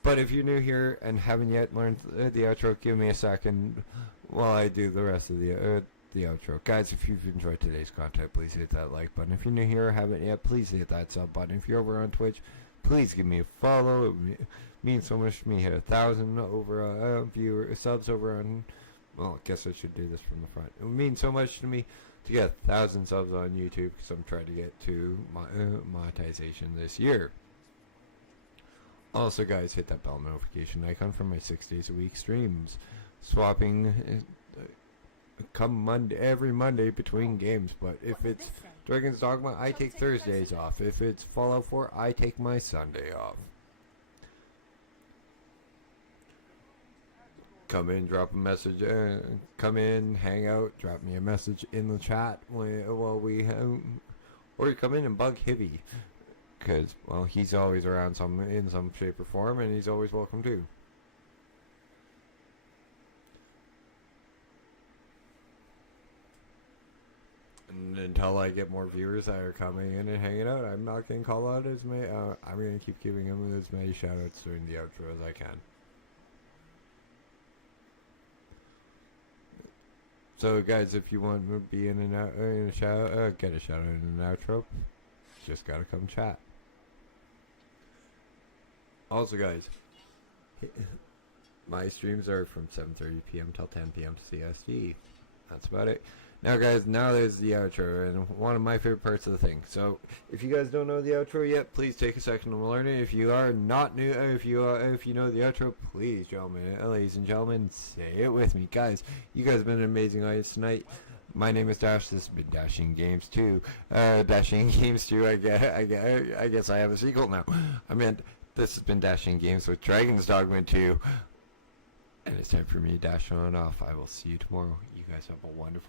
But if you're new here and haven't yet learned the outro, give me a second while I do the rest of the outro. Guys, if you've enjoyed today's content, please hit that like button. If you're new here or haven't yet, please hit that sub button. If you're over on Twitch, please give me a follow. It means so much to me. Hit 1,000 over subs over on... Well, I guess I should do this from the front. It would mean so much to me to get 1,000 subs on YouTube, because I'm trying to get to monetization this year. Also, guys, hit that bell notification icon for my 6 days a week streams. Swapping come every Monday between games. But if it's Dragons Dogma, I take Thursdays off. If it's Fallout 4, I take my Sunday off. Come in, drop a message, come in, hang out, drop me a message in the chat while we have, or you come in and bug Hivy, because, well, he's always around in some shape or form, and he's always welcome too. And until I get more viewers that are coming in and hanging out, I'm not going to call out as many. I'm going to keep giving them as many shoutouts during the outro as I can. So, guys, if you want to be in and out, in a shout, get a shout out in an outro, just gotta come chat. Also, guys, my streams are from 7:30 p.m. till 10 p.m. CST. That's about it. Now, guys, now there's the outro, and one of my favorite parts of the thing. So, if you guys don't know the outro yet, please take a second to learn it. If you are not new, if you know the outro, please, ladies and gentlemen, say it with me, guys. You guys have been an amazing audience tonight. My name is Dash. This has been Dashing Games 2. Dashing Games 2. I guess I have a sequel now. I meant this has been Dashing Games with Dragons Dogma 2. And it's time for me to dash on off. I will see you tomorrow. You guys have a wonderful